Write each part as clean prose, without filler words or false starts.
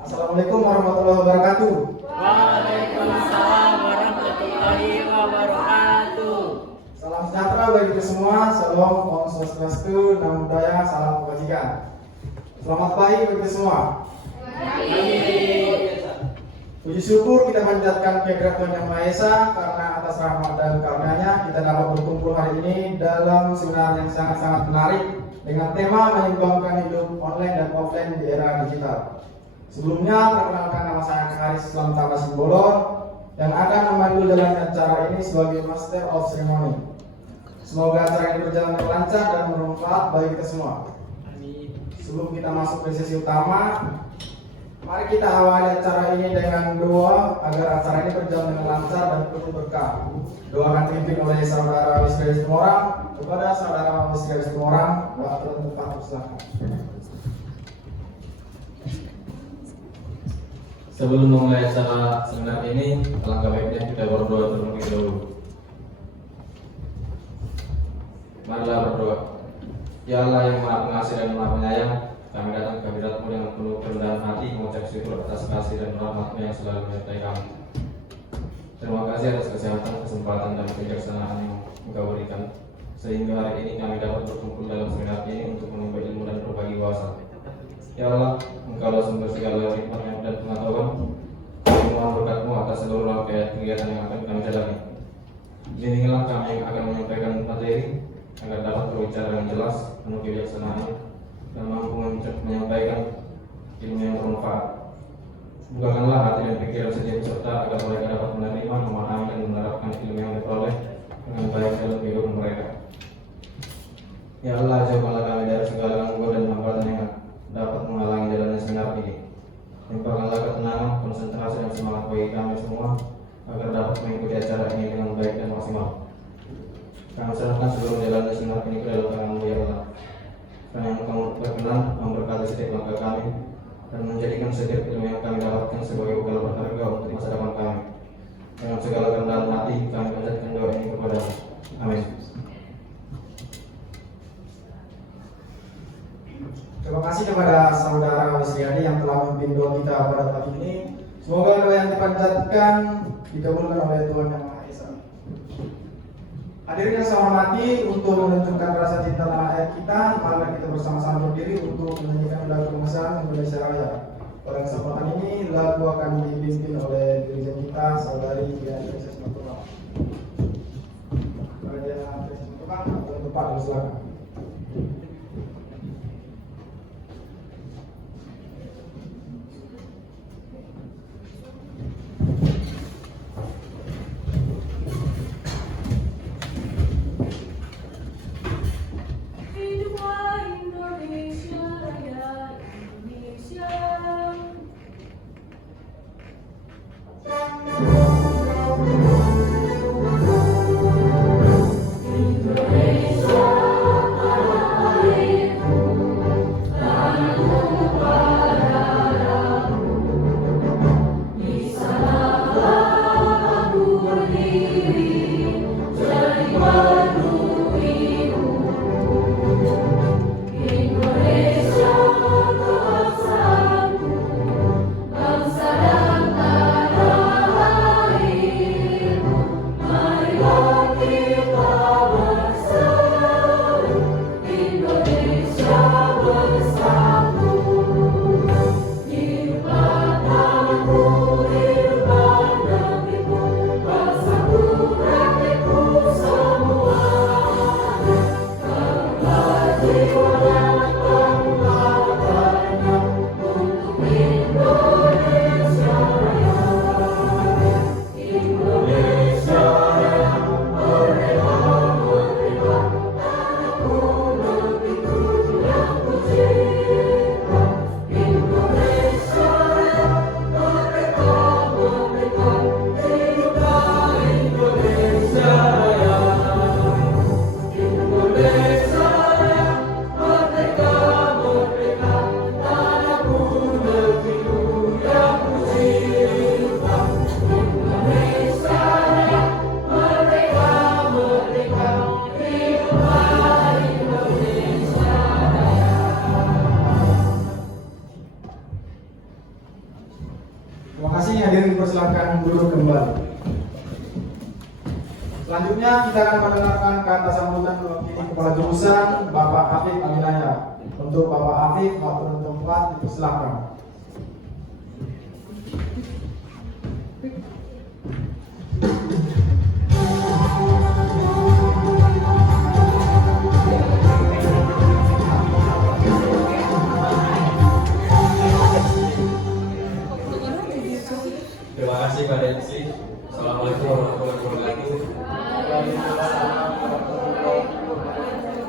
Assalamualaikum warahmatullahi wabarakatuh. Waalaikumsalam warahmatullahi wabarakatuh. Salam sejahtera bagi kita semua. Salam, Om Swastiastu, Namo Buddhaya, salam kebajikan. Selamat pagi bagi kita semua. Puji syukur kita panjatkan kehadirat Tuhan Yang Maha Esa karena atas rahmat dan karunia-Nya kita dapat berkumpul hari ini dalam seminar yang sangat-sangat menarik dengan tema menyeimbangkan hidup online dan offline di era digital. Sebelumnya, perkenalkan nama saya Haris Islam Tama Simbolon yang akan memandu jalannya acara ini sebagai Master of Ceremony. Semoga acara ini berjalan dengan lancar dan bermanfaat bagi kita semua. Sebelum kita masuk ke sesi utama, mari kita awali acara ini dengan doa agar acara ini berjalan dengan lancar dan penuh berkah. Doa akan dipimpin oleh saudara Wisri Situmorang kepada saudara Wisri Situmorang. Waktu dan tempat silakan. Sebelum memulai acara seminar ini, alangkah baiknya kita berdoa terlebih dahulu. Marilah berdoa. Ya Allah yang Maha Pengasih dan Maha Penyayang, kami datang ke hadirat-Mu dengan penuh kerendahan hati mengucap syukur atas kasih dan rahmat-Mu yang selalu menyertai kami. Terima kasih atas kesehatan, kesempatan dan kebijaksanaan yang Engkau berikan, sehingga hari ini kami dapat berkumpul dalam seminar ini untuk menimba ilmu dan berbagi wawasan. Ya Allah, Engkaulah sumber segala nikmat dan pengetahuan. Kami mohon berkat-Mu atas seluruh rangkaian kegiatan yang akan kami jalani. Bimbinglah kami yang akan menyampaikan materi agar dapat berbicara dengan jelas, penuh kebijaksanaan, dan mampu menyampaikan ilmu yang bermanfaat. Bukakanlah hati dan pikiran setiap peserta agar mereka dapat menerima, memahami, dan menerapkan ilmu yang diperoleh dengan baik dalam kehidupan mereka. Ya Allah, jauhkanlah kami dari segala gangguan dan hambatan yang dapat menghalangi jalannya seminar ini. Limpahkanlah ketenangan, konsentrasi, dan semangat bagi kami semua agar dapat mengikuti acara ini dengan baik dan maksimal. Kami serahkan seluruh jalannya seminar ini ke dalam tangan-Mu, ya Allah. Karena yang Engkau berkenan memberkati setiap langkah kami dan menjadikan setiap ilmu yang kami dapatkan sebagai bekal berharga untuk masa depan kami. Dengan segala kerendahan hati kami panjatkan doa ini kepada-Mu. Amin. Terima kasih kepada saudara Wisriadi yang telah memimpin doa kita pada pagi ini. Semoga doa yang dipanjatkan dikabulkan oleh Tuhan Yang Maha Esa. Hadirin yang saya hormati, untuk menunjukkan rasa cinta tanah air kita, mari kita bersama-sama berdiri untuk menyanyikan lagu kebangsaan Indonesia Raya. Pada kesempatan ini, lagu akan dipimpin oleh dirijen kita, saudari Dian Princess Matubang. Dian Princess Matubang, tempat silakan. Indonesia Terima kasih, hadirin dipersilakan duduk kembali. Selanjutnya kita akan mendengarkan kata sambutan mewakili Kepala Jurusan Bapak Afif Aminaya. Untuk Bapak Afif, waktu dan tempat dipersilakan. Terima kasih Pak Densi. Assalamualaikum warahmatullahi wabarakatuh.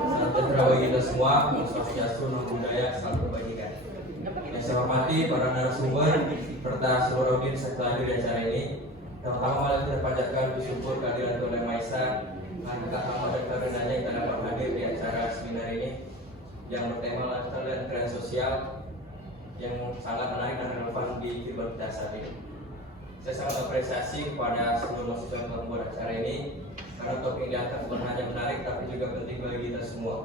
Salam sejahtera bagi kita semua. Om Swastiastu, Namo Buddhaya, salam kebajikan. Yang saya hormati para narasumber serta seluruh audiens yang telah hadir di acara ini. Pertama, mari kita panjatkan bersyukur kehadiran Tuhan Yang Maha Esa atas rahmat dan karunia-Nya kita dapat hadir di acara seminar ini yang bertema lifestyle dan tren sosial yang sangat menarik dan relevan di kehidupan kita saat ini. Saya sangat apresiasi kepada seluruh mahasiswa yang telah membuat acara ini karena topik yang diangkat bukan hanya menarik tapi juga penting bagi kita semua,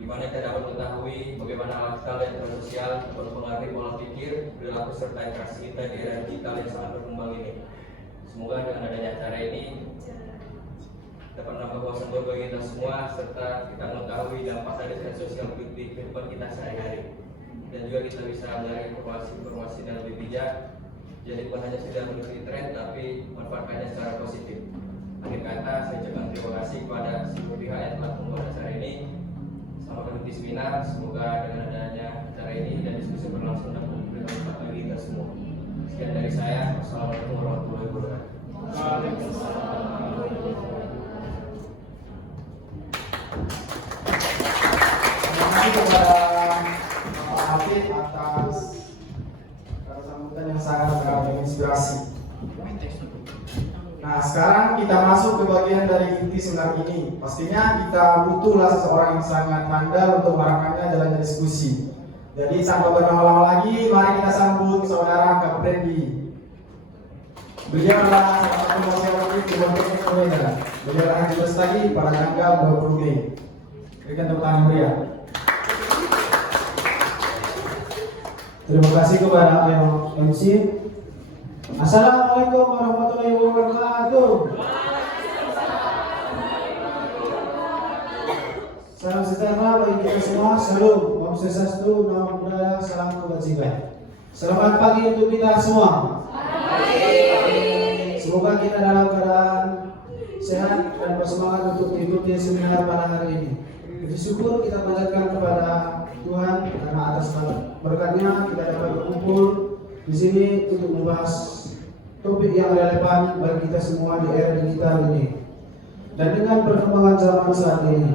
di mana kita dapat mengetahui bagaimana lifestyle dan tren sosial mempengaruhi pola pikir, perilaku serta interaksi kita di era digital yang sangat berkembang ini. Semoga dengan adanya acara ini dapat menambah wawasan baru bagi kita semua serta kita mengetahui dampak dari tren sosial di kehidupan kita sehari-hari, dan juga kita bisa mencari informasi yang lebih bijak. Jadi bukan hanya sekedar mengikuti tren, tapi manfaatkannya secara positif. Akhir kata, saya ucapkan terima kasih kepada seluruh pihak yang telah membuat acara ini. Selamat menikmati seminar. Semoga dengan adanya acara ini dan diskusi berlangsung dapat memberikan manfaat bagi kita semua. Sekian dari saya. Wassalamualaikum warahmatullahi wabarakatuh. Terima kasih kepada Bapak Afif atas sambutan yang sangat menginspirasi. Nah, sekarang kita masuk ke bagian dari inti seminar ini. Pastinya kita butuhlah seseorang yang sangat handal untuk merekatkan jalannya diskusi. Jadi tanpa berlama-lama lagi, mari kita sambut saudara Kaprendi. Beliau adalah salah satu mahasiswa di Politeknik Indonesia. Beliau adalah Haji Bestagi pada tanggal 20 Mei. Berikan tepuk tangan meriah. Terima kasih kepada MC. Assalamualaikum warahmatullahi wabarakatuh. Salam sejahtera bagi kita semua. Salam, Om Swastiastu, Namo Buddhaya, salam kebajikan. Selamat pagi untuk kita semua. Semoga kita dalam keadaan sehat dan bersemangat untuk mengikuti seminar pada hari ini. Bersyukur kita panjatkan kepada Tuhan karena atas berkatnya kita dapat berkumpul di sini untuk membahas topik yang relevan bagi kita semua di era digital ini dan dengan perkembangan zaman saat ini.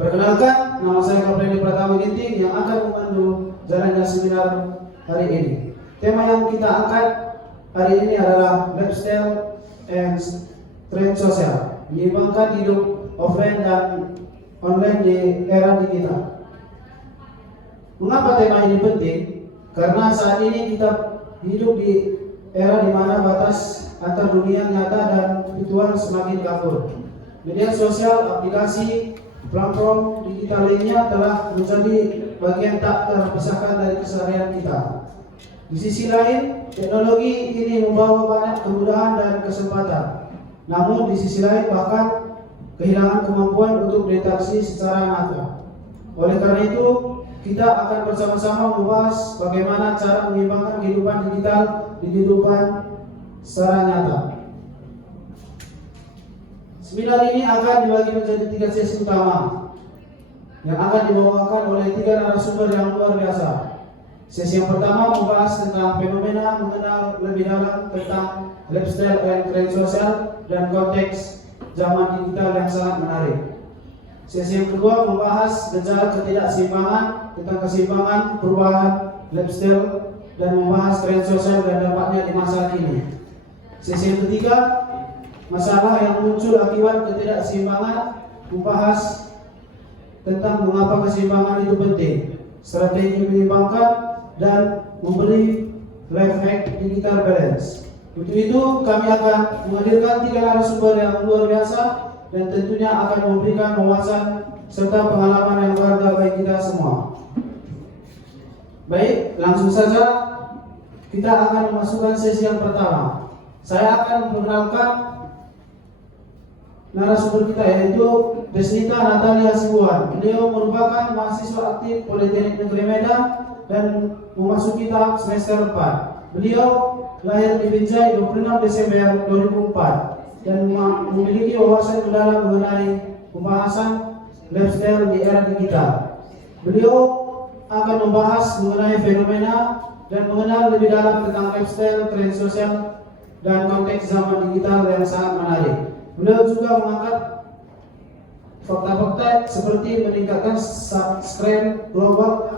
Perkenalkan, nama saya Kaprendi Pratama Ginting yang akan memandu jalannya seminar hari ini. Tema yang kita angkat hari ini adalah lifestyle and trend sosial, menyeimbangkan hidup offline dan online di era digital. Mengapa tema ini penting? Karena saat ini kita hidup di era di mana batas antar dunia nyata dan virtual semakin kabur. Media sosial, aplikasi, platform digital lainnya telah menjadi bagian tak terpisahkan dari keseharian kita. Di sisi lain, teknologi ini membawa banyak kemudahan dan kesempatan. Namun di sisi lain bahkan kehilangan kemampuan untuk berinteraksi secara nyata. Oleh karena itu, kita akan bersama-sama membahas bagaimana cara mengimbangkan kehidupan digital di kehidupan secara nyata. Seminar ini akan dibagi menjadi 3 sesi utama yang akan dibawakan oleh 3 narasumber yang luar biasa. Sesi yang pertama membahas tentang fenomena mengenal lebih dalam tentang lifestyle dan tren sosial dan konteks zaman digital yang sangat menarik. Sesi yang kedua membahas gejala ketidakseimbangan tentang keseimbangan perubahan lifestyle dan membahas tren sosial dan dampaknya di masa kini. Sesi yang ketiga, masalah yang muncul akibat ketidakseimbangan, membahas tentang mengapa keseimbangan itu penting, strategi menyeimbangkan dan memberi life hack digital balance. Untuk itu kami akan menghadirkan 3 narasumber yang luar biasa dan tentunya akan memberikan wawasan serta pengalaman yang berharga bagi kita semua. Baik, langsung saja kita akan memasukkan sesi yang pertama. Saya akan memperkenalkan narasumber kita, yaitu Desnita Natalia Hasibuan. Beliau merupakan mahasiswa aktif Politeknik Negeri Medan dan memasuki tahap semester 4. Beliau lahir di Binjai 26 Desember 2004 dan memiliki wawasan mendalam mengenai pembahasan lifestyle di era digital. Beliau akan membahas mengenai fenomena dan mengenal lebih dalam tentang lifestyle, tren sosial, dan konteks zaman digital yang sangat menarik. Beliau juga mengangkat fakta-fakta seperti meningkatkan subscribe global,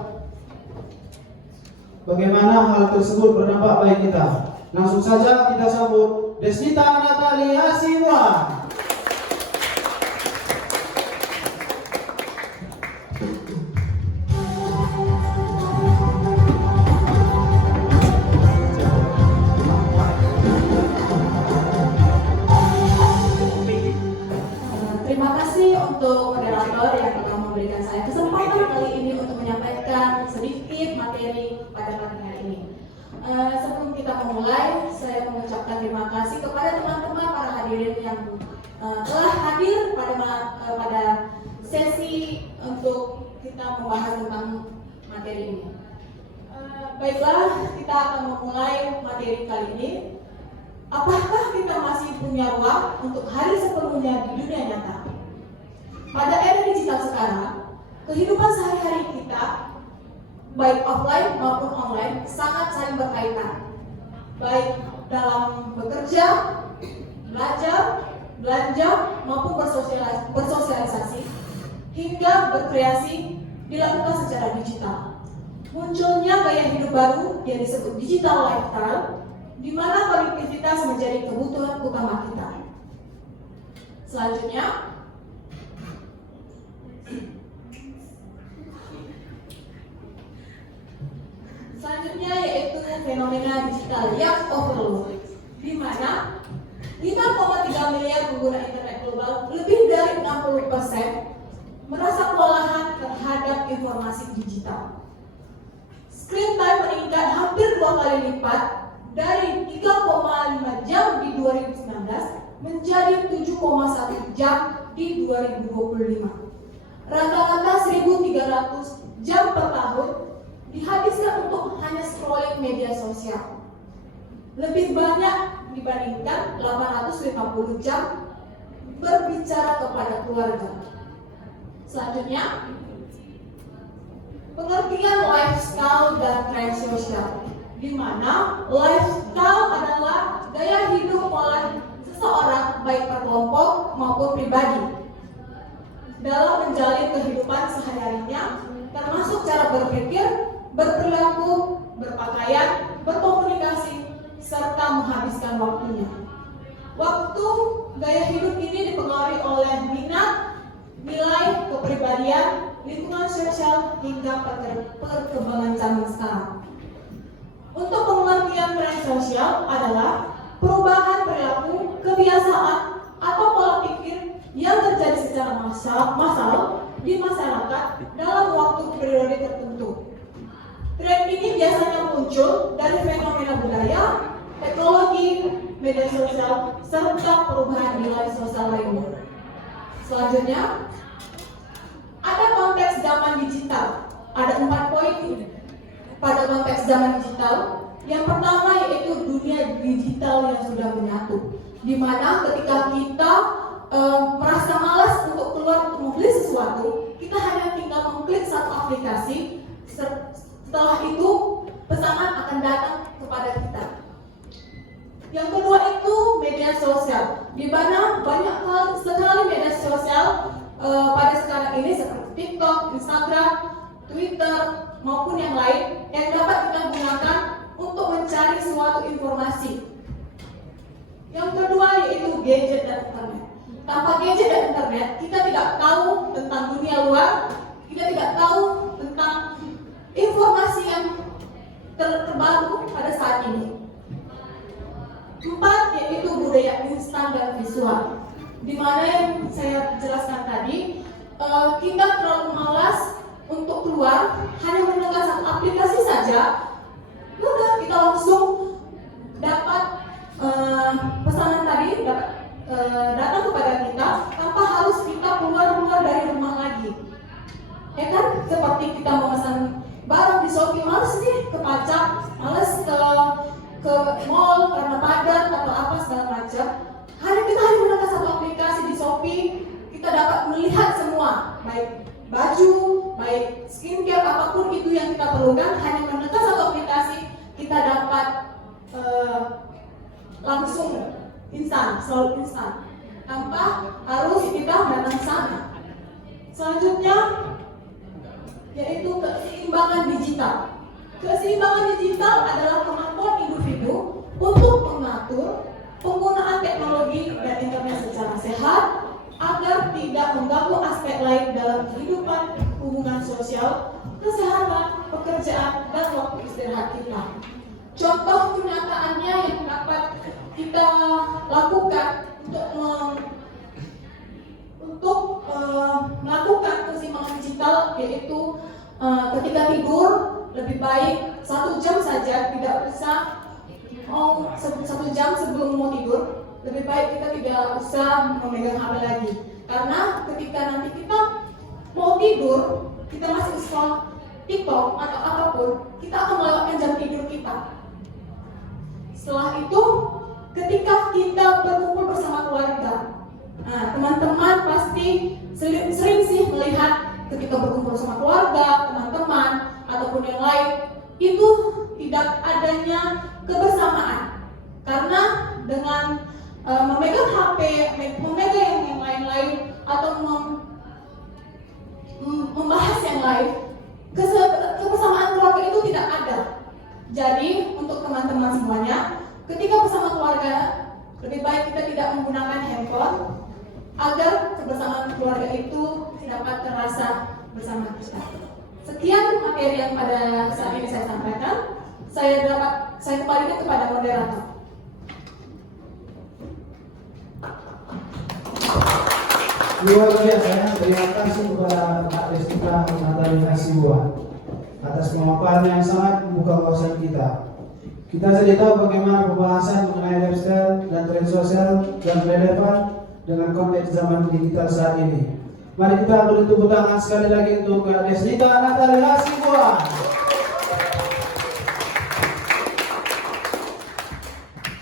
bagaimana hal tersebut berdampak bagi kita. Langsung saja kita sambut Desnita Natalia Hasibuan. Terima kasih untuk moderator yang telah memberikan saya kesempatan kali ini untuk menyampaikan sedikit materi pada pagi hari ini. Sebelum kita memulai, saya mengucapkan terima kasih kepada teman-teman para hadirin yang telah hadir pada sesi untuk kita membahas tentang materi ini. Baiklah, kita akan memulai materi kali ini. Apakah kita masih punya ruang untuk hari sepenuhnya di dunia nyata? Pada era digital sekarang, kehidupan sehari-hari kita, baik offline maupun online, sangat saling berkaitan. Baik dalam bekerja, belajar, belanja, maupun bersosialisasi, hingga berkreasi dilakukan secara digital. Munculnya gaya hidup baru yang disebut digital lifestyle, di mana konektivitas menjadi kebutuhan utama kita. Selanjutnya yaitu fenomena digital yang overload, di mana 5,3 miliar pengguna internet global, lebih dari 60% merasa kewalahan terhadap informasi digital. Screen time meningkat hampir 2 kali lipat dari 3,5 jam di 2019 menjadi 7,1 jam di 2025. Rata-rata 1.300 jam per tahun dihabiskan untuk hanya scrolling media sosial. Lebih banyak dibandingkan 850 jam berbicara kepada keluarga. Selanjutnya, pengertian lifestyle dan tren sosial, di mana lifestyle adalah gaya hidup oleh seseorang baik berkelompok maupun pribadi dalam menjalani kehidupan sehari-harinya, termasuk cara berpikir, berperilaku, berpakaian, berkomunikasi, serta menghabiskan waktunya. Waktu gaya hidup ini dipengaruhi oleh minat, nilai, kepribadian, lingkungan sosial, hingga perkembangan zaman sekarang. Untuk pengertian tren sosial adalah perubahan perilaku, kebiasaan, atau pola pikir yang terjadi secara massal di masyarakat dalam waktu periode tertentu. Tren ini biasanya muncul dari fenomena budaya, teknologi, media sosial, serta perubahan nilai sosial lainnya. Selanjutnya, ada konteks zaman digital. Ada 4 poin pada konteks zaman digital. Yang pertama yaitu dunia digital yang sudah menyatu, di mana ketika kita merasa malas untuk keluar untuk membeli sesuatu, kita hanya tinggal mengklik satu aplikasi. Setelah itu pesanan akan datang kepada kita. Yang kedua itu media sosial, di mana banyak sekali media sosial pada sekarang ini seperti TikTok, Instagram, Twitter maupun yang lain yang dapat kita gunakan untuk mencari suatu informasi. Yang kedua yaitu gadget dan internet. Tanpa gadget dan internet, kita tidak tahu tentang dunia luar, kita tidak tahu tentang informasi yang terbaru pada saat ini. 4 yaitu budaya instan dan visual, di mana yang saya jelaskan tadi, kita terlalu malas untuk keluar, hanya mendengar satu aplikasi saja, udah kita langsung dapat datang kepada kita tanpa harus kita keluar dari rumah lagi. Ya kan? Seperti kita memesan barang di Shopee, males nih ke pajak, males ke mall karena padat atau apa segala macam. Kita hanya menggunakan satu aplikasi di Shopee, kita dapat melihat semua, baik baju, baik skincare, apapun itu yang kita perlukan, hanya menekan satu aplikasi, kita dapat langsung instan, selalu instan, tanpa harus kita datang sana. Selanjutnya yaitu keseimbangan digital. Keseimbangan digital adalah kemampuan individu untuk mengatur penggunaan teknologi dan internet secara sehat agar tidak mengganggu aspek lain dalam kehidupan, hubungan sosial, kesehatan, pekerjaan, dan waktu istirahat kita. Contoh kenyataannya yang dapat kita lakukan untuk melakukan keseimbangan digital yaitu ketika tidur lebih baik 1 jam saja, tidak usah 1 jam sebelum mau tidur, lebih baik kita tidak usah memegang HP lagi, karena ketika nanti kita mau tidur kita masih scroll TikTok atau apapun, kita akan melewatkan jam tidur kita. Setelah itu ketika kita berkumpul bersama keluarga, teman-teman pasti sering sih melihat ketika berkumpul sama keluarga, teman-teman, ataupun yang lain, itu tidak adanya kebersamaan. Karena dengan memegang HP, memegang yang lain-lain, atau membahas yang lain, kebersamaan keluarga itu tidak ada. Jadi, untuk teman-teman semuanya, ketika bersama keluarga, lebih baik kita tidak menggunakan handphone, agar kebersamaan keluarga itu dapat terasa bersama kita. Sekian materi yang pada saat ini saya sampaikan. Saya kembalikan kepada moderator. Luar biasa, terima kasih kepada Kak Destika Natali Hasibuan atas pemaparan yang sangat membuka wawasan kita. Kita jadi tahu bagaimana pembahasan mengenai lifestyle dan tren sosial yang relevan dengan konteks zaman digital saat ini. Mari kita beri tepuk tangan sekali lagi untuk Kak Destika Natali Hasibuan.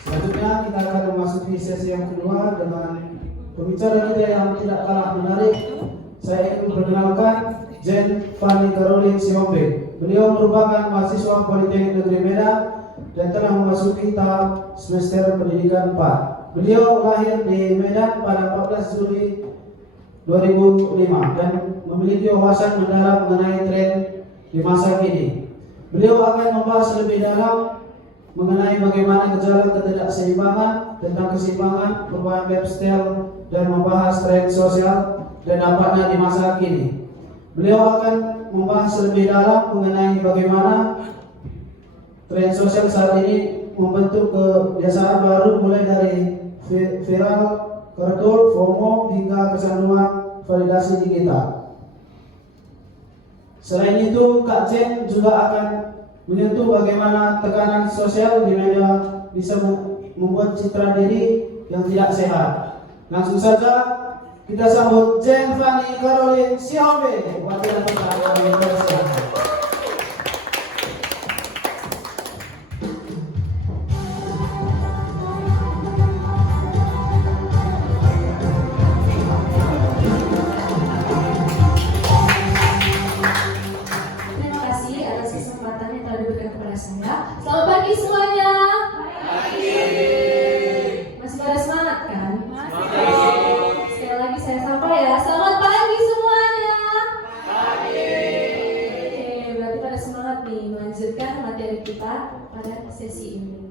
Selanjutnya kita akan memasuki sesi yang kedua dengan pembicara kita yang tidak kalah menarik. Saya ingin memperkenalkan Jen Fanny Caroline Siombe. Beliau merupakan mahasiswa Politeknik Negeri Medan dan telah memasuki tahap semester pendidikan 4. Beliau lahir di Medan pada 14 Juli 2005 dan memiliki wawasan mendalam mengenai tren di masa kini. Beliau akan membahas lebih dalam mengenai bagaimana gejala ketidakseimbangan, tentang keseimbangan, perubahan lifestyle, dan membahas tren sosial dan dampaknya di masa kini. Beliau akan membahas lebih dalam mengenai bagaimana tren sosial saat ini membentuk kebiasaan baru, mulai dari viral, kartul, FOMO, hingga kecanduan validasi digital. Selain itu, Kak Jen juga akan menyentuh bagaimana tekanan sosial di media bisa membuat citra diri yang tidak sehat. Langsung saja kita sambut Jen Fanny Caroline Siombe, wakil ketua Universitas. Selamat pagi semuanya. Masih pada semangat kan? Sekali lagi saya sapa ya. Selamat pagi semuanya. Oke, berarti pada semangat nih melanjutkan materi kita pada sesi ini.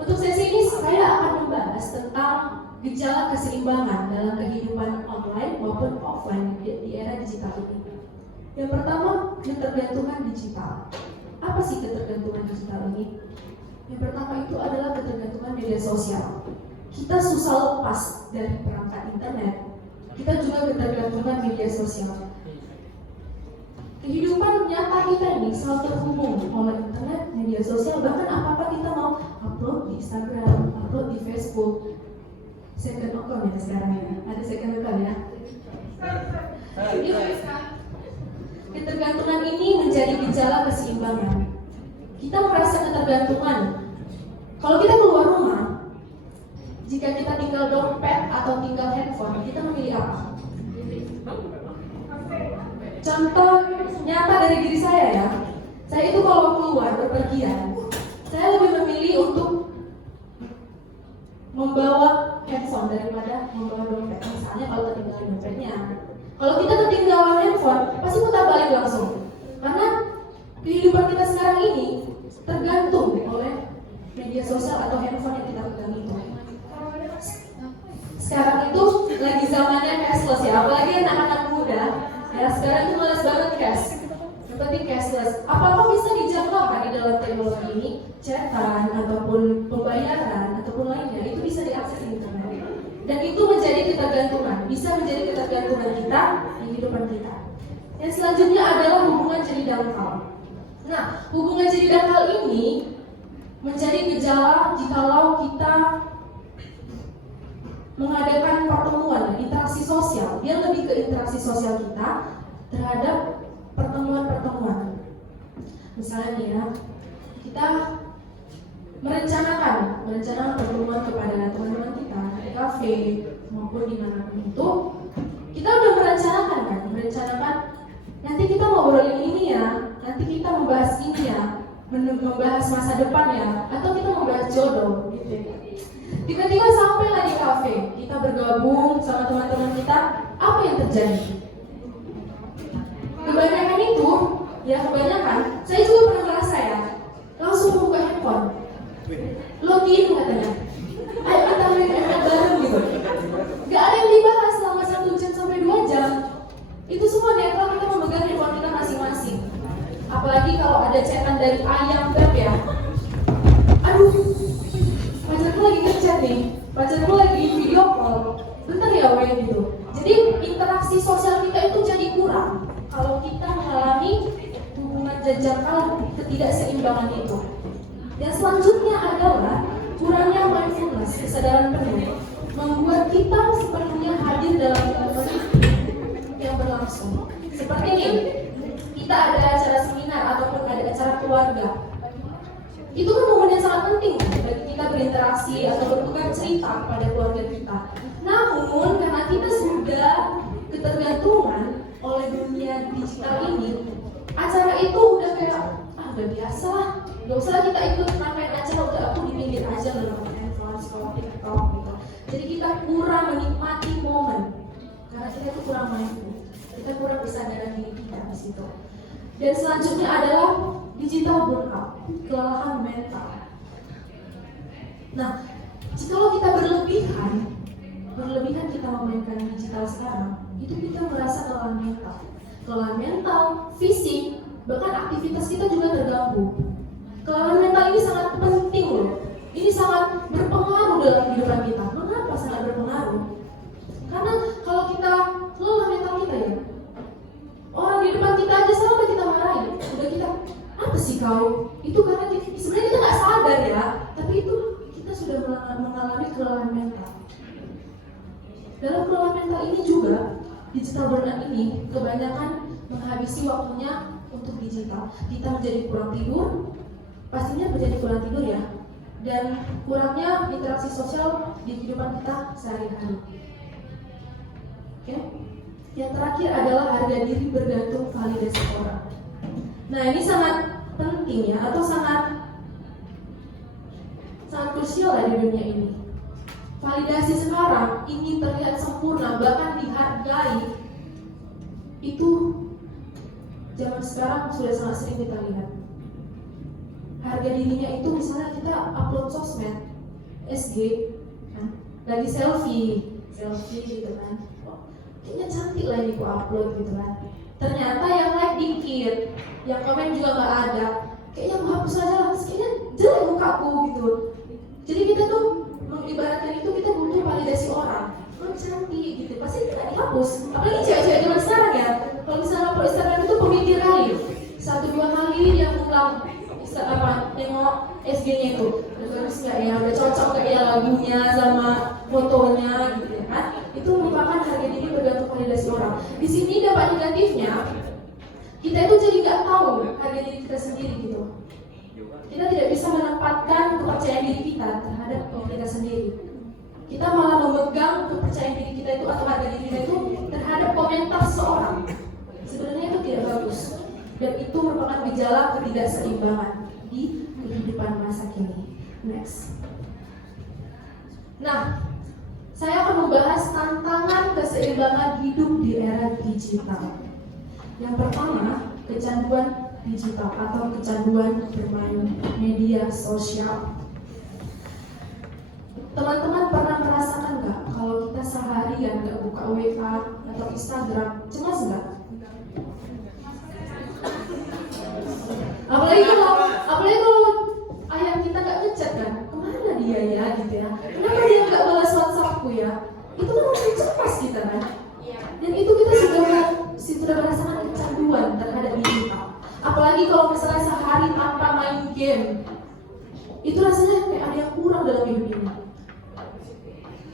Untuk sesi ini saya akan membahas tentang gejala keseimbangan dalam kehidupan online maupun offline di era digital ini. Yang pertama, ketergantungan digital. Apa sih ketergantungan digital ini? Yang pertama itu adalah ketergantungan media sosial. Kita susah lepas dari perangkat internet. Kita juga ketergantungan media sosial. Kehidupan nyata kita ini selalu terhubung oleh internet, media sosial, bahkan apa-apa kita mau upload di Instagram, upload di Facebook, second account ya sekarang ya, ada second account ya. Ketergantungan ini menjadi gejala keseimbangan. Kita merasa ketergantungan. Kalau kita keluar rumah, jika kita tinggal dompet atau tinggal handphone, kita memilih apa? Contoh nyata dari diri saya ya. Saya itu kalau keluar berpergian, saya lebih memilih untuk membawa handphone daripada membawa dompet. Misalnya kalau ketinggalan dompetnya, kalau kita ketinggalan handphone, pasti putar balik langsung. Karena kehidupan kita sekarang ini tergantung oleh media sosial atau handphone yang kita pegang itu. Sekarang itu lagi zamannya cashless ya, apalagi anak-anak muda ya, sekarang itu malas banget cash. Yang penting cashless. Apa-apa bisa dijangkau kan di dalam teknologi ini, chatan ataupun pembayaran ataupun lainnya itu bisa diakses di internet. Dan itu menjadi ketergantungan, bisa menjadi ketergantungan kita di kehidupan kita. Yang selanjutnya adalah hubungan jadi dangkal. Nah, hubungan jadi dangkal ini menjadi gejala jikalau kita mengadakan pertemuan, interaksi sosial. Dia lebih ke interaksi sosial kita terhadap pertemuan-pertemuan. Misalnya nih ya, kita merencanakan pertemuan kepada teman-teman kita di kafe maupun di manapun itu, kita udah merencanakan nanti kita ngobrolin ini ya, nanti kita membahas ini ya, membahas masa depan ya, atau kita membahas jodoh gitu ya. Tiba-tiba sampailah di kafe, kita bergabung sama teman-teman kita, apa yang terjadi? Kebanyakan, saya juga pernah merasa ya, langsung buka handphone, login katanya, ayo kita main ML bareng gitu. Gak ada yang dibahas selama 1 jam sampai 2 jam. Itu semua netral kita memegang handphone kita masing-masing. Apalagi kalau ada chatan dari ayam beb ya. Aduh, pacarku lagi ngechat nih, pacarku lagi video call, bentar ya weh gitu. Jadi interaksi sosial kita itu jadi kurang kalau kita mengalami hubungan jangkal ketidakseimbangan itu. Dan selanjutnya adalah kurangnya mindfulness, kesadaran penuh, membuat kita sepenuhnya hadir dalam momen yang berlangsung. Seperti ini, kita ada acara seminar ataupun ada acara keluarga. Itu kan momen yang sangat penting bagi kita berinteraksi atau bertukar cerita kepada keluarga kita. Namun karena kita sudah ketergantungan oleh dunia digital ini, acara itu udah kayak udah biasa lah, gak usah kita ikut rangkaian acara, udah aku di pinggir aja nonton handphone, scroll TikTok gitu. Jadi kita kurang menikmati momen karena kita tuh kurang mindful, kita kurang kesadaran diri kita di situ. Dan selanjutnya adalah digital burnout, kelelahan mental. Nah, jika kita berlebihan kita memainkan digital sekarang, itu kita merasa kelelahan mental, fisik, bahkan aktivitas kita juga terganggu. Kelelahan mental ini sangat penting loh. Ini sangat berpengaruh dalam kehidupan kita. Mengapa sangat berpengaruh? Karena kalau kita lelah mental kita ya, orang di depan kita aja sama udah kita marahin, udah kita apa sih kau? Itu karena sebenarnya kita nggak sadar ya, tapi itu kita sudah mengalami kelelahan mental. Dalam kelelahan mental ini juga digital burnout ini kebanyakan menghabisi waktunya untuk digital. Kita menjadi kurang tidur, pastinya menjadi kurang tidur ya, dan kurangnya interaksi sosial di kehidupan kita sehari-hari. Oke? Yang terakhir adalah harga diri bergantung validasi orang. Nah ini sangat penting ya, atau sangat krusial lah di dunia ini. Validasi sekarang ingin terlihat sempurna, bahkan dihargai. Itu zaman sekarang sudah sangat sering kita lihat. Harga dirinya itu misalnya kita upload sosmed, SG, kan? Lagi selfie gitu kan. Kayaknya cantik lah ini ku upload gitu kan. Ternyata yang like dikit, yang komen juga gak ada. Kayaknya aku hapus aja lah, kayaknya jelek mukaku gitu. Jadi kita tuh mengibaratkan itu kita butuh validasi orang. Oh cantik gitu, pasti tidak dihapus. Apalagi cewek-cewek zaman sekarang ya. Kalau misalnya upload Instagram itu pemikir kali, 1-2 kali dia ulang nengok SG-nya itu udah bagus nggak ya, udah cocok nggak ya lagunya sama fotonya gitu ya kan. Itu merupakan harga diri bergantung validasi orang. Di sini dampak negatifnya, kita itu jadi nggak tahu harga diri kita sendiri gitu. Kita tidak bisa menempatkan kepercayaan diri kita terhadap diri kita sendiri. Kita malah memegang kepercayaan diri kita itu atau harga diri kita itu terhadap komentar seseorang. Sebenarnya itu tidak bagus, dan itu merupakan gejala ketidakseimbangan di kehidupan masa kini. Next. Nah, saya akan membahas tantangan keseimbangan hidup di era digital. Yang pertama, kecanduan digital atau kecanduan bermain media sosial. Teman-teman pernah merasakan nggak kalau kita seharian nggak buka WA atau Instagram, cemas nggak? Apalagi kalau ayah kita nggak ngechat kan, kemana dia ya gitu ya? Kenapa dia nggak balas WhatsAppku ya? Itu kan langsung cemas kita kan? Dan itu kita sudah merasakan kecanduan terhadap digital. Apalagi kalau misalnya sehari tanpa main game, itu rasanya kayak ada yang kurang dalam hidup ini.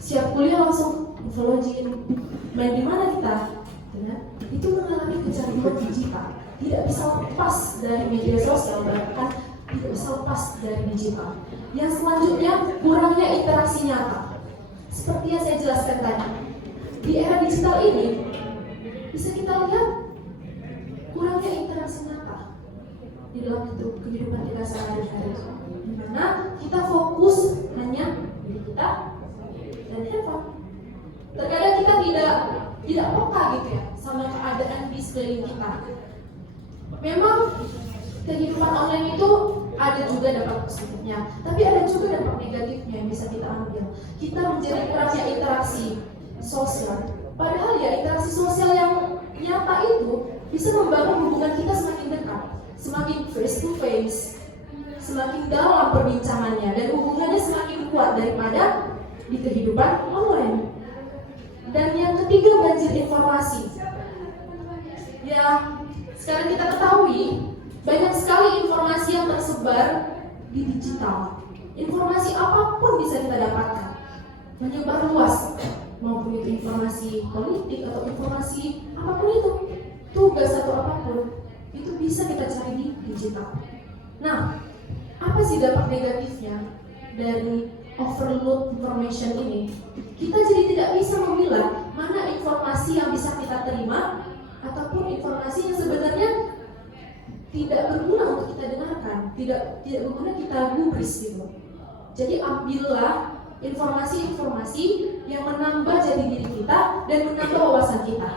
Siap kuliah langsung login, main di mana kita? Ya, itu mengalami kecanduan digital. Tidak bisa lepas dari media sosial, bahkan tidak bisa lepas dari digital. Yang selanjutnya, kurangnya interaksi nyata. Seperti yang saya jelaskan tadi, di era digital ini bisa kita lihat kurangnya interaksi nyata di dalam kehidupan kita sehari-hari, di mana kita fokus hanya diri kita dan handphone. Terkadang kita tidak peka gitu ya sama keadaan di sekeliling kita. Memang kehidupan online itu ada juga dampak positifnya, tapi ada juga dampak negatifnya yang bisa kita ambil. Kita menjadi kurangnya interaksi sosial. Padahal ya interaksi sosial yang nyata itu bisa membangun hubungan kita semakin dekat, semakin face to face, semakin dalam perbincangannya, dan hubungannya semakin kuat daripada di kehidupan online. Dan yang ketiga, banjir informasi. Ya, sekarang kita ketahui banyak sekali informasi yang tersebar di digital. Informasi apapun bisa kita dapatkan, menyebar luas, maupun itu informasi politik atau informasi apapun itu, tugas atau apapun, itu bisa kita cari di digital. Nah, apa sih dampak negatifnya dari overload information ini? Kita jadi tidak bisa memilah mana informasi yang bisa kita terima ataupun informasi yang sebenarnya tidak berguna untuk kita dengarkan, tidak berguna kita gubris gitu. Jadi ambillah informasi-informasi yang menambah jati diri kita dan menambah wawasan kita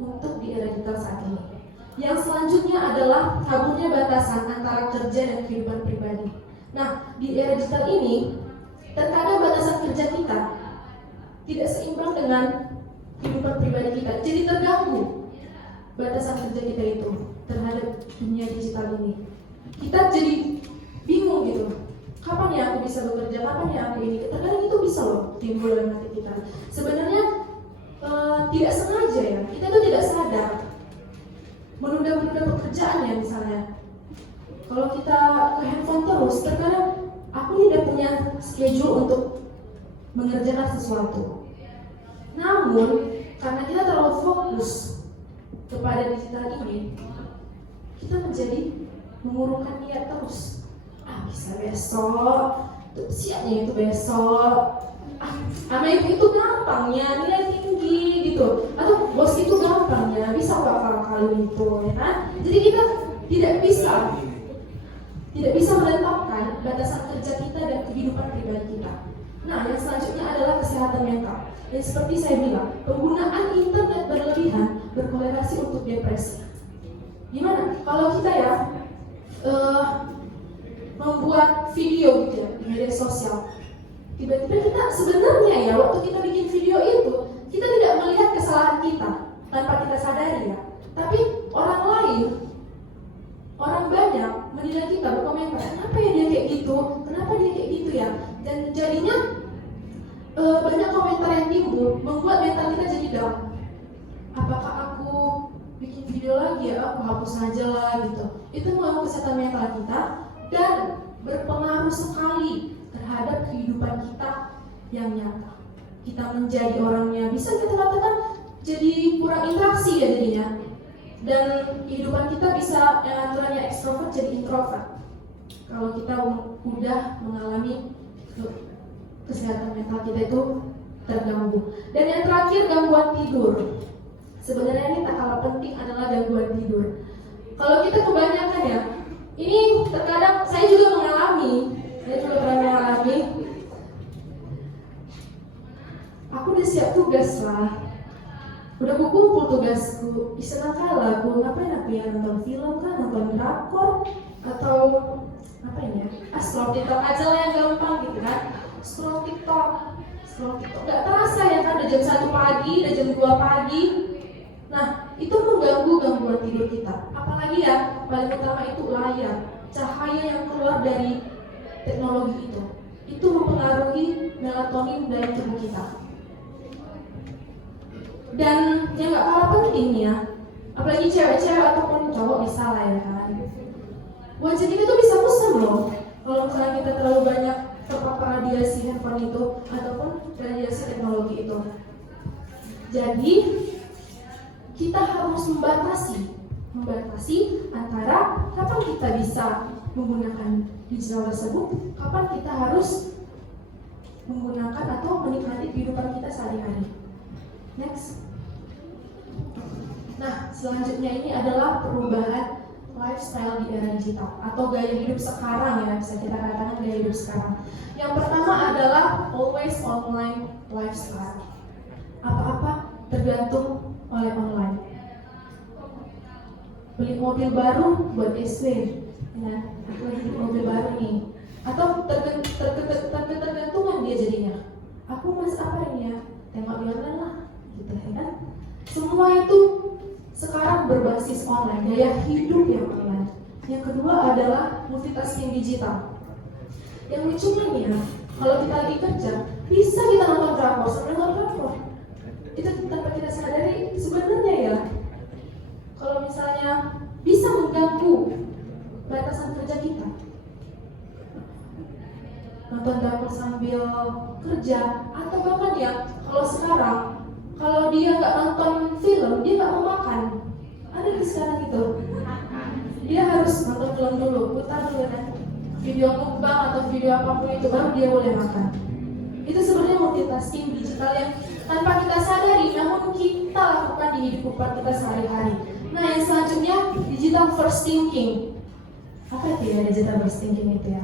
untuk di era digital saat ini. Yang selanjutnya adalah kaburnya batasan antara kerja dan kehidupan pribadi. Nah, di era digital ini terkadang batasan kerja kita tidak seimbang dengan kehidupan pribadi kita. Jadi terganggu batasan kerja kita itu terhadap dunia digital ini. Kita jadi bingung gitu. Kapan ya aku bisa bekerja? Kapan ya aku ini? Terkadang itu bisa loh timbul dalam hati kita. Sebenarnya tidak sengaja ya. Kita itu tidak sadar menunda-menunda pekerjaan ya misalnya. Kalau kita ke handphone terus, terkadang aku tidak punya schedule untuk mengerjakan sesuatu. Namun karena kita terlalu fokus kepada digital ini, kita menjadi mengurungkan niat terus. Bisa besok, siapnya itu besok. Sama itu gampangnya, nilai tinggi gitu. Atau bos itu gampangnya, bisa kok kali itu, ya kan? Jadi kita tidak bisa menetapkan batasan kerja kita dan kehidupan pribadi kita. Nah, yang selanjutnya adalah kesehatan mental. Dan seperti saya bilang, penggunaan internet berlebihan berkorelasi untuk depresi. Gimana? Kalau kita ya membuat video gitu ya di media sosial, tiba-tiba kita sebenarnya ya waktu kita bikin video itu kita tidak melihat kesalahan kita tanpa kita sadari ya, tapi orang lain, orang banyak menilai kita, berkomentar, kenapa ya dia kayak gitu, kenapa dia kayak gitu ya, dan jadinya banyak komentar yang timbul membuat mental kita jadi down. Apakah aku bikin video lagi ya, aku hapus aja lah gitu. Itu mengganggu kesehatan mental kita dan berpengaruh sekali terhadap kehidupan kita yang nyata. Kita menjadi orangnya, bisa kita katakan jadi kurang interaksi ya jadinya. Dan kehidupan kita bisa yang aturannya ekstrovert jadi introvert. Kalau kita udah mengalami kesehatan mental kita itu terganggu. Dan yang terakhir, gangguan tidur. Sebenarnya ini tak kalah penting adalah gangguan tidur. Kalau kita kebanyakan ya, ini terkadang saya juga pernah mengalami. Aku udah siap tugas lah, udah kumpul tugasku, istilah kala aku ngapain aku ya, nonton film kan, nonton drakor atau apa ini ya, scroll TikTok aja lah yang gampang gitu kan. Scroll TikTok nggak terasa ya kan, udah jam 1 pagi, udah jam 2 pagi. Nah itu mengganggu gangguan tidur kita. Apalagi ya, paling utama itu layar, cahaya yang keluar dari teknologi itu mempengaruhi melatonin dalam tubuh kita. Dan yang gak kalah penting ya, apalagi cewek-cewek ataupun cowok bisa lah ya kan, wajah kita tuh bisa kusam loh kalau misalnya kita terlalu banyak terpapar radiasi handphone itu ataupun radiasi teknologi itu. Jadi kita harus membatasi antara kapan kita bisa menggunakan digital tersebut, kapan kita harus menggunakan atau menikmati kehidupan kita sehari-hari. Next. Nah, selanjutnya ini adalah perubahan lifestyle di era digital atau gaya hidup sekarang ya, bisa kita katakan gaya hidup sekarang. Yang pertama adalah always online lifestyle. Apa-apa tergantung oleh online. Beli mobil baru buat SW, ya, aku lagi beli mobil baru nih. Atau tergantungan dia jadinya. Aku mas apa ini ya? Tengok di online lah. Gitu, ya kan? Semua itu sekarang berbasis online, gaya hidup yang online. Yang kedua adalah multitasking digital. Yang lucunya nih ya, kalau kita lagi kerja, bisa kita nonton drakor sambil nonton drakor. Itu tanpa kita sadari sebenarnya ya, kalau misalnya bisa mengganggu batasan kerja kita. Nonton drakor sambil kerja, atau bahkan ya, kalau sekarang kalau dia nggak nonton film, dia nggak mau makan. Ada di sekarang itu. Dia harus nonton film dulu, putar dulu kan, video mukbang atau video apapun itu baru dia boleh makan. Itu sebenarnya multitasking digital yang tanpa kita sadari, namun kita lakukan di kehidupan kita sehari-hari. Nah, yang selanjutnya digital first thinking. Apa itu ya digital first thinking itu ya?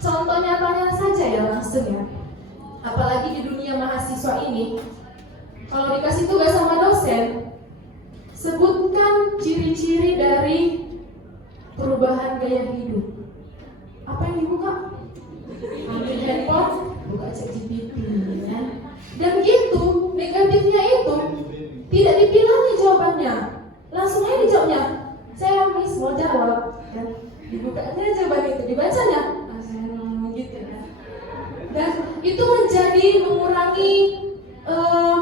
Contoh nyatanya saja ya langsung ya. Apalagi di dunia mahasiswa ini, kalau dikasih tugas sama dosen, sebutkan ciri-ciri dari perubahan gaya hidup. Apa yang dibuka? Ambil handphone, buka ChatGPT, kan? Dan gitu, negatifnya itu tidak dipilah nih jawabannya, langsung aja dijawabnya. Saya miss mau jawab, kan? Dibukanya jawaban itu, dibacanya, langsung gitu kan? Dan itu mengurangi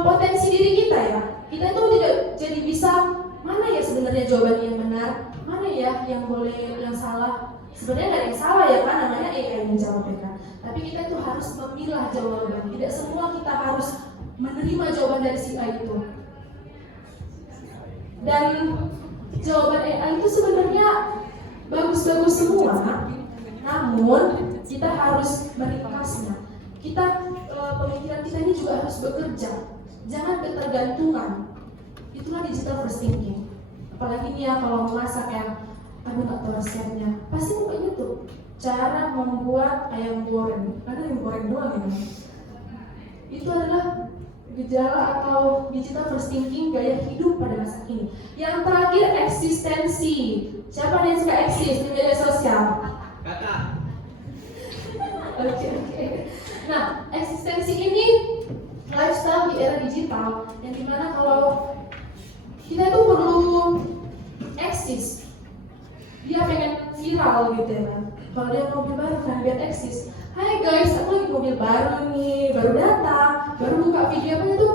potensi diri kita ya. Kita itu tidak jadi bisa mana ya sebenarnya jawaban yang benar, mana ya yang boleh, yang salah. Sebenarnya nggak ada yang salah ya kan, namanya AI yang menjawab ya kan. Tapi kita itu harus memilah jawaban. Tidak semua kita harus menerima jawaban dari si AI itu. Dan jawaban AI itu sebenarnya bagus-bagus semua, namun kita harus meringkasnya. Pemikiran kita ini juga harus bekerja, jangan ketergantungan. Itulah digital first thinking. Apalagi nih ya kalau masak yang aduh nggak tahu resepnya, pasti buka YouTube cara membuat ayam goreng. Ada yang goreng doang ya. Itu adalah gejala atau digital first thinking gaya hidup pada masa ini. Yang terakhir eksistensi. Siapa yang suka eksis di media sosial? Kakak. Oke. Nah, eksistensi ini lifestyle di era digital yang dimana kalau kita itu perlu eksis, dia pengen viral gitu ya kan. Kalau dia mobil baru kan biar eksis. Hai guys, aku lagi mobil baru nih, baru datang, baru buka video apa itu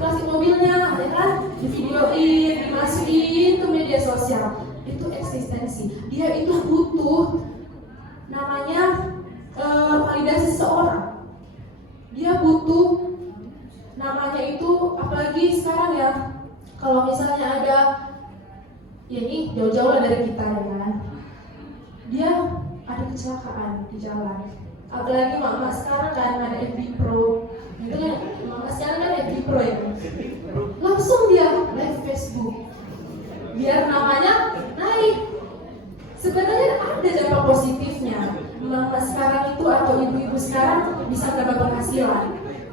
plastik mobilnya, ya kan? Di videoin, dimasukin ke media sosial. Itu eksis. eksistensi. Dia itu butuh namanya validasi seseorang. Dia butuh namanya itu, apalagi sekarang ya, kalau misalnya ada, ya ini jauh-jauh lah dari kita ya kan, dia ada kecelakaan di jalan, apalagi mama sekarang kan ada FB Pro, itu kan mama sekarang kan FB Pro ya, langsung dia live Facebook, biar namanya naik. Sebenarnya ada dampak positifnya, mama sekarang itu atau ibu-ibu sekarang bisa dapat penghasilan.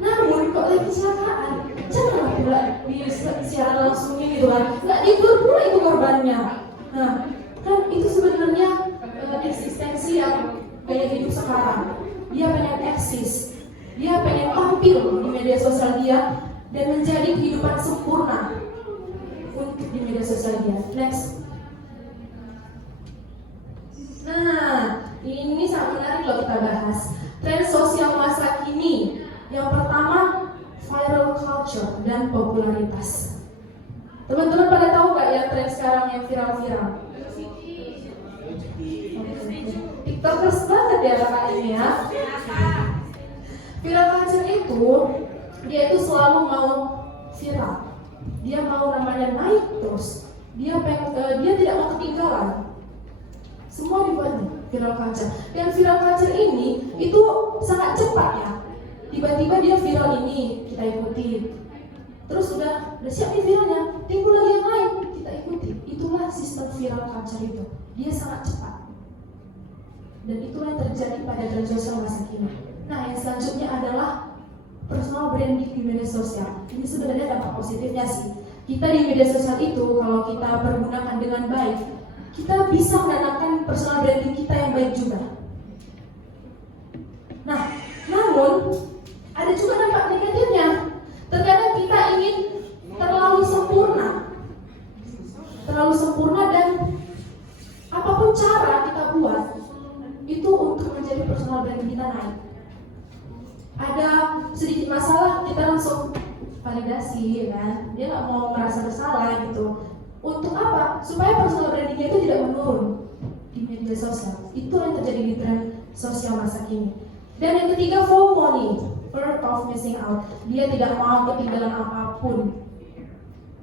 Namun kok lagi kecelakaan, janganlah pula di siaran langsungnya gitu kan, nggak dihibur pula itu korbannya. Nah, kan itu sebenarnya eksistensi yang gaya hidup sekarang. Dia pengen eksis, dia pengen tampil di media sosial dia dan menjadi kehidupan sempurna untuk di media sosial dia. Next. Nah, ini sangat menarik loh kita bahas. Tren sosial masa kini. Yang pertama, viral culture dan popularitas. Teman-teman pada tahu nggak ya tren sekarang yang viral-viral? TikTokers banget ya kakak ini ya. Viral culture itu, dia itu selalu mau viral. Dia mau namanya naik terus. Dia tidak mau ketinggalan. Semua dibuatnya viral culture. Dan viral culture ini itu sangat cepat ya. Tiba-tiba dia viral ini, kita ikuti. Terus udah siap nih viralnya, timbul lagi yang lain, kita ikuti. Itulah sistem viral culture itu. Dia sangat cepat. Dan itulah yang terjadi pada tren sosial masa kini. Nah, yang selanjutnya adalah personal branding di media sosial. Ini sebenarnya dampak positifnya sih. Kita di media sosial itu, kalau kita pergunakan dengan baik, kita bisa menanamkan personal branding kita yang baik juga. Nah, namun ada juga dampak negatifnya. Terkadang kita ingin terlalu sempurna dan apapun cara kita buat itu untuk menjadi personal branding kita naik. Ada sedikit masalah kita langsung validasi, ya kan? Dia nggak mau merasa bersalah gitu. Untuk apa? Supaya personal brandingnya itu tidak menurun di media sosial. Itu yang terjadi di tren sosial masa kini. Dan yang ketiga, FOMO nih, fear of missing out. Dia tidak mau ketinggalan apapun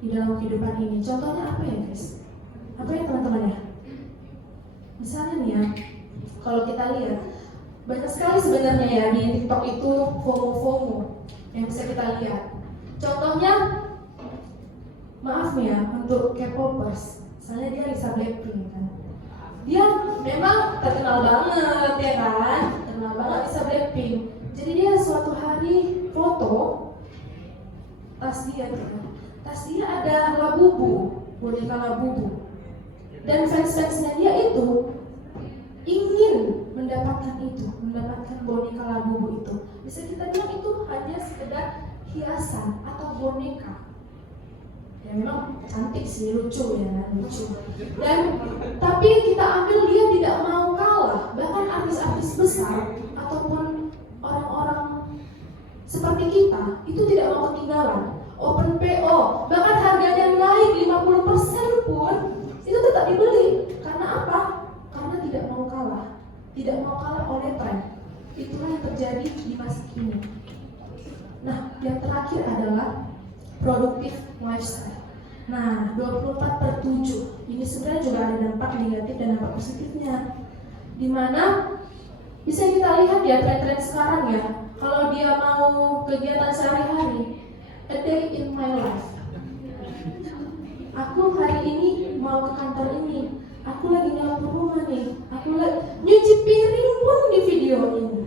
di dalam kehidupan ini. Contohnya apa ya guys? Apa ya teman-teman ya? Misalnya nih ya, kalau kita lihat banyak sekali sebenarnya ya di TikTok itu FOMO yang bisa kita lihat. Contohnya, maaf nih ya, untuk K-popers, misalnya dia Lisa Blackpink kan, dia memang terkenal banget ya kan, terkenal banget Lisa Blackpink. Jadi dia suatu hari foto tas dia ada Labubu, boneka Labubu, dan fans-fansnya dia itu ingin mendapatkan boneka Labubu itu. Bisa kita bilang itu hanya sekedar hiasan atau boneka. Ya memang cantik sih, lucu ya, lucu. Dan tapi kita ambil dia tidak mau kalah. Bahkan artis-artis besar ataupun orang-orang seperti kita itu tidak mau ketinggalan. Open PO, bahkan harganya naik 50% pun itu tetap dibeli. Karena apa? Karena tidak mau kalah oleh tren. Itulah yang terjadi di masa kini. Nah, yang terakhir adalah productive lifestyle. Nah, 24/7 ini sebenarnya juga ada dampak negatif dan dampak positifnya. Dimana bisa kita lihat ya tren-tren sekarang ya. Kalau dia mau kegiatan sehari-hari, a day in my life. Aku hari ini mau ke kantor ini. Aku lagi nyapu rumah nih. Aku lagi nyuci piring pun di video ini.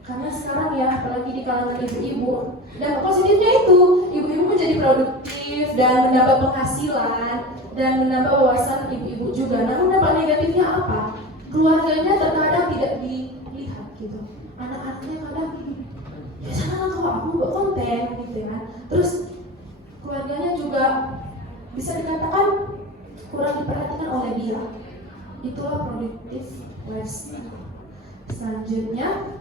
Karena sekarang ya, apalagi di kalangan ibu-ibu, dampak positifnya itu ibu-ibu menjadi produktif dan mendapat penghasilan dan menambah wawasan ibu-ibu juga. Namun dampak negatifnya apa? Keluarganya terkadang tidak dilihat gitu. Anak-anaknya kadang, ya sana kalau aku buat konten gitu ya. Terus keluarganya juga bisa dikatakan kurang diperhatikan oleh dia. Itulah productive lifestyle. Selanjutnya,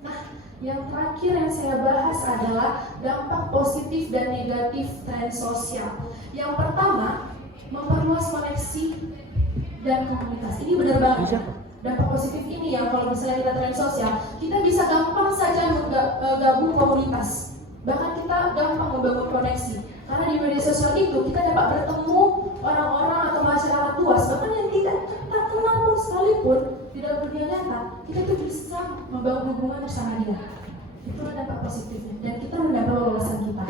nah, yang terakhir yang saya bahas adalah dampak positif dan negatif tren sosial. Yang pertama, memperluas koneksi dan komunitas. Ini benar banget. Dampak positif ini ya, kalau misalnya kita tren sosial, kita bisa gampang saja gabung komunitas. Bahkan kita gampang membangun koneksi. Karena di media sosial itu kita dapat bertemu orang-orang atau masyarakat luas, bahkan yang tidak kita kenal pun sekalipun di dalam dunia nyata, kita tuh bisa membangun hubungan bersama dia. Itulah dampak positifnya, dan kita mendapat wawasan kita.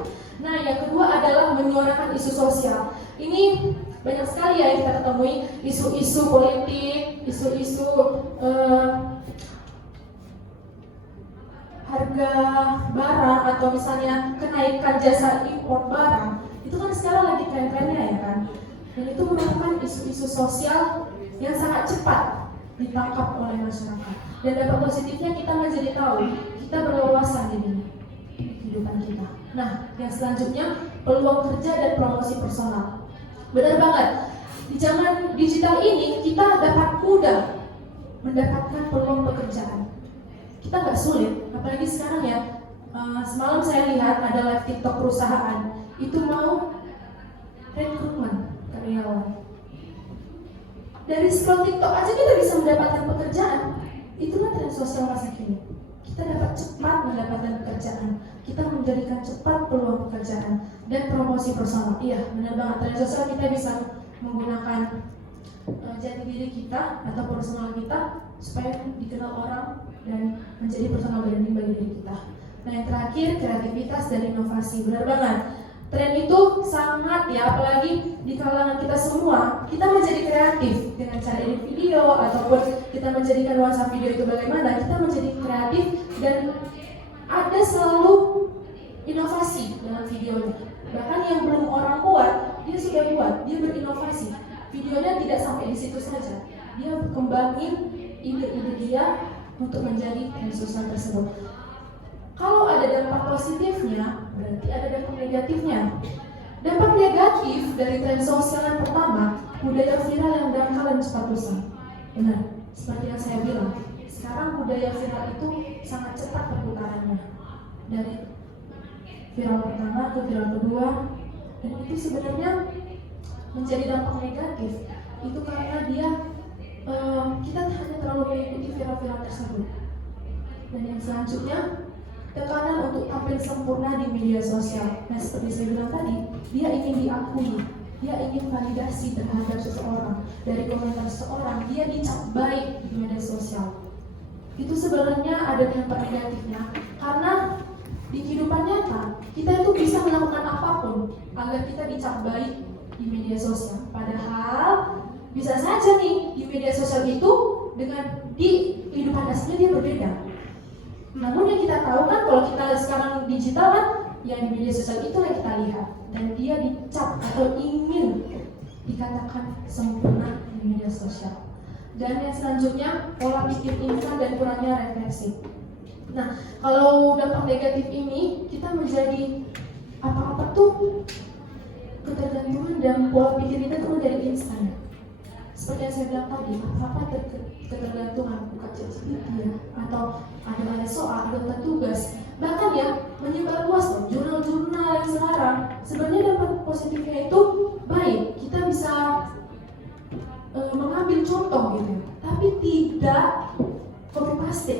Nah, yang kedua adalah menyuarakan isu sosial. Ini banyak sekali ya yang kita ketemui, isu-isu politik, isu-isu harga barang atau misalnya kenaikan jasa impor barang. Itu kan sekarang lagi tren-trennya ya kan. Dan itu merupakan isu-isu sosial yang sangat cepat ditangkap oleh masyarakat. Dan dampak positifnya kita menjadi tahu, kita berwawasan di kehidupan kita. Nah, yang selanjutnya peluang kerja dan promosi personal. Benar banget. Di zaman digital ini kita dapat mudah mendapatkan peluang pekerjaan. Kita nggak sulit, apalagi sekarang ya. Semalam saya lihat ada live TikTok perusahaan itu mau rekrutmen karyawan. Dari scroll TikTok aja kita bisa mendapatkan pekerjaan. Itulah tren sosial masa kini. Kita dapat cepat mendapatkan pekerjaan. Kita menjadikan cepat peluang pekerjaan dan promosi personal. Iya, benar banget. Tren sosial kita bisa menggunakan jati diri kita atau personal kita supaya dikenal orang dan menjadi personal branding bagi diri kita. Nah, yang terakhir kreativitas dan inovasi. Benar banget. Tren itu sangat ya, apalagi di kalangan kita semua, kita menjadi kreatif dengan cara edit video ataupun kita menjadikan nuansa video itu bagaimana, kita menjadi kreatif dan ada selalu inovasi dalam videonya. Bahkan yang belum orang buat, dia sudah buat, dia berinovasi. Videonya tidak sampai di situ saja, dia kembangin ide-ide dia untuk menjadi tren sosial tersebut. Kalau ada dampak positifnya, berarti ada dampak negatifnya. Dampak negatif dari tren sosial yang pertama, budaya viral yang dangkal dan cepat rusak. Benar, seperti yang saya bilang, sekarang budaya viral itu sangat cepat perputarannya. Dari viral pertama ke viral kedua, dan itu sebenarnya menjadi dampak negatif. Itu karena dia kita hanya terlalu mengikuti viral-viral tersebut. Dan yang selanjutnya, tekanan untuk tampil sempurna di media sosial. Nah, seperti saya bilang tadi, dia ingin diakui, dia ingin validasi terhadap seseorang. Dari komentar seseorang, dia dicap baik di media sosial. Itu sebenarnya ada dampak negatifnya, karena di kehidupan nyata kita itu bisa melakukan apapun agar kita dicap baik di media sosial. Padahal bisa saja nih di media sosial itu dengan di kehidupan aslinya dia berbeda. Namun yang kita tahu kan, kalau kita sekarang digital kan, yang di media sosial itu yang kita lihat, dan dia dicap atau ingin dikatakan sempurna di media sosial. Dan yang selanjutnya, pola pikir instan dan kurangnya refleksi. Nah, kalau dampak negatif ini, kita menjadi apa-apa tuh ketergantungan dan pola pikir kita tuh menjadi instan. Seperti yang saya bilang tadi, apa ketergantungan, buka ChatGPT ya, atau ada soal, ada tugas, bahkan ya menyebar luas loh, jurnal-jurnal yang sekarang. Sebenarnya dampak positifnya itu baik, kita bisa mengambil contoh gitu, tapi tidak copy paste.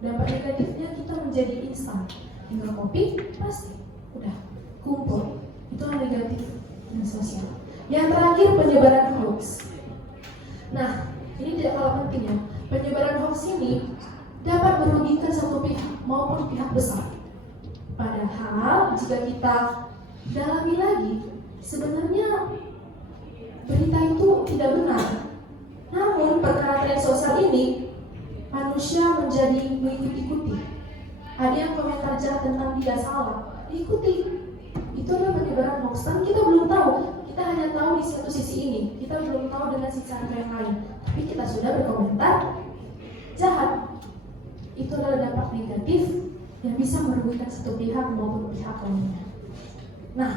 Dampak negatifnya kita menjadi instan, tinggal copy paste, udah kumpul. Itulah negatif dan sosial. Yang terakhir, penyebaran hoax. Nah, ini tidak kalah penting ya. Penyebaran hoax ini dapat merugikan satu pihak maupun pihak besar. Padahal jika kita dalami lagi, sebenarnya berita itu tidak benar. Namun perkara tren sosial ini, manusia menjadi mengikuti-ikuti. Ada yang komentar jahat tentang dia salah, diikuti. Itu adalah penyebaran hoax. Tapi kita belum tahu. Kita hanya tahu di satu sisi ini, kita belum tahu dengan sisi yang lain. Tapi kita sudah berkomentar jahat. Itu adalah dampak negatif yang bisa merugikan satu pihak maupun pihak lainnya. Nah,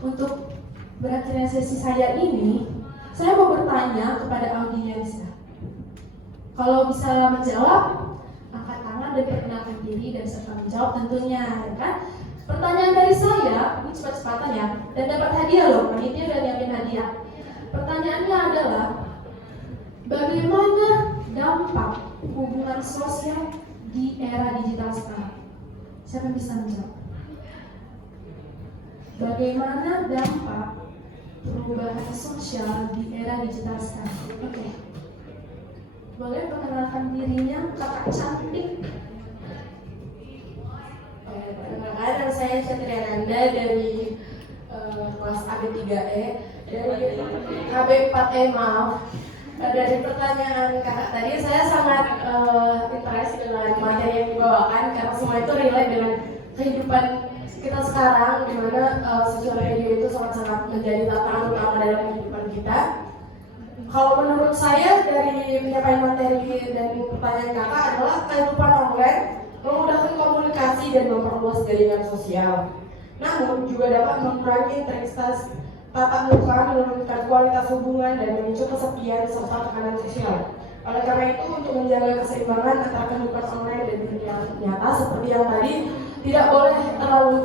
untuk berakhirnya sesi saya ini, saya mau bertanya kepada audiens. Kalau bisa menjawab, angkat tangan dan perkenalkan diri dan serta menjawab tentunya, ya kan? Pertanyaan dari saya, ini cepat-cepatan ya, dan dapat hadiah loh, panitia udah nyiapin hadiah. Pertanyaannya adalah, Bagaimana dampak hubungan sosial di era digital sekarang? Siapa yang bisa menjawab? Bagaimana dampak perubahan sosial di era digital sekarang? Oke. Boleh perkenalkan dirinya, kakak cantik. Perkenalkan, saya Catriananda dari kelas AB3E dari KB4E, maaf. Dari pertanyaan kakak tadi, saya sangat interest dengan materi yang dibawakan karena semua itu relate dengan kehidupan kita sekarang, di mana sosial media itu sangat-sangat menjadi tantangan utama dalam kehidupan kita. Kalau menurut saya dari penyampaian materi dan pertanyaan kakak adalah kehidupan online memudahkan komunikasi dan memperluas jaringan sosial. Namun juga dapat mengurangi intensitas tatap muka, menurunkan kualitas hubungan dan memicu kesepian serta tekanan sosial. Oleh karena itu, untuk menjaga keseimbangan antara kehidupan online dan dunia nyata seperti yang tadi, tidak boleh terlalu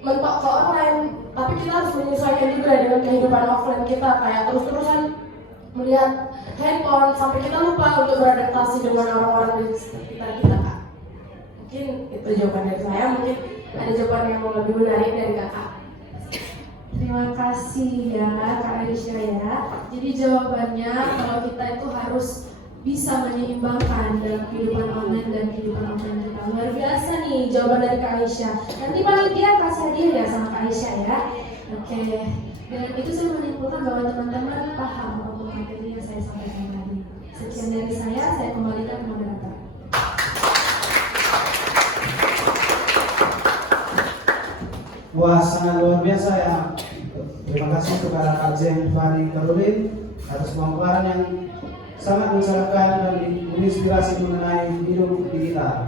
mentok ke online, tapi kita harus menyesuaikan juga dengan kehidupan offline kita, kayak terus-terusan melihat handphone sampai kita lupa untuk beradaptasi dengan orang-orang di sekitar kita, Kak. Mungkin itu jawaban dari saya, mungkin ada jawaban yang lebih menarik dari kakak. Terima kasih ya Kak Aisyah ya. Jadi jawabannya kalau kita itu harus bisa menyeimbangkan dalam kehidupan online dan kehidupan offline kita. Luar biasa nih jawaban dari Kak Aisyah. Nanti panitia kasih hadiah ya sama Kak Aisyah ya. Oke. Dan itu saya menyimpulkan bahwa teman-teman paham untuk materi yang saya sampaikan tadi. Sekian dari saya kembalikan ke moderator. Wah, sangat luar biasa ya. Terima kasih kepada Kak Jen Fani Karolin atas pemaparan yang sangat mencerahkan dan menginspirasi mengenai hidup digital.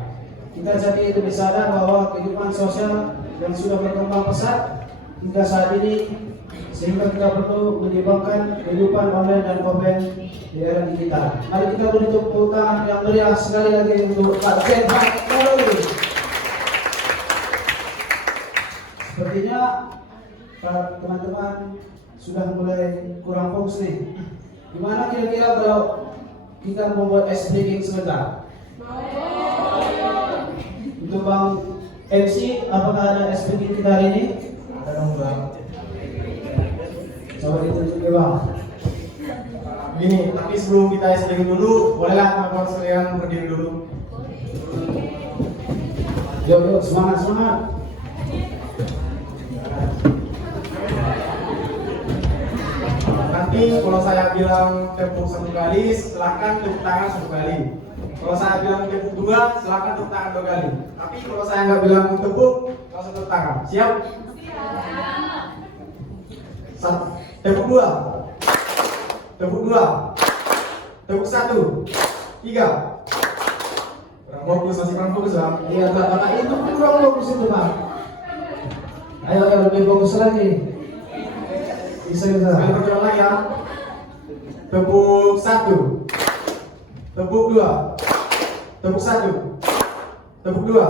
Kita jadi lebih sadar bahwa kehidupan sosial yang sudah berkembang pesat hingga saat ini, sehingga kita perlu menyeimbangkan kehidupan online dan offline di era digital. Mari kita beri tepuk tangan yang meriah sekali lagi untuk Kak Jen Fani Karolin. Sepertinya teman-teman sudah mulai kurang fokus nih. Gimana kira-kira kalau kita membuat ice breaking sebentar? Untuk Bang MC, apakah ada ice breaking kita hari ini? Ada dong Bang. Coba ditunjuk ya Bang. Gini, tapi sebelum kita ice-breaking dulu, bolehlah teman-teman sekalian berdiri dulu. Yuk, semangat. Nanti kalau saya bilang tepuk 1 kali, silakan tepuk tangan 1 kali. Kalau saya bilang tepuk 2, silakan tepuk tangan 2 kali. Tapi kalau saya nggak bilang tepuk, langsung tepuk tangan. Siap? Tepuk 2, tepuk 2, tepuk 1, 3. Kurang fokus, masih kurang fokus Bang. Iya, Kak, itu kurang fokus itu Bang. Ayo lebih fokus lagi. Bisa. Sekali bergerak lagi ya. Tepuk 1, tepuk 2, tepuk 1, tepuk 2,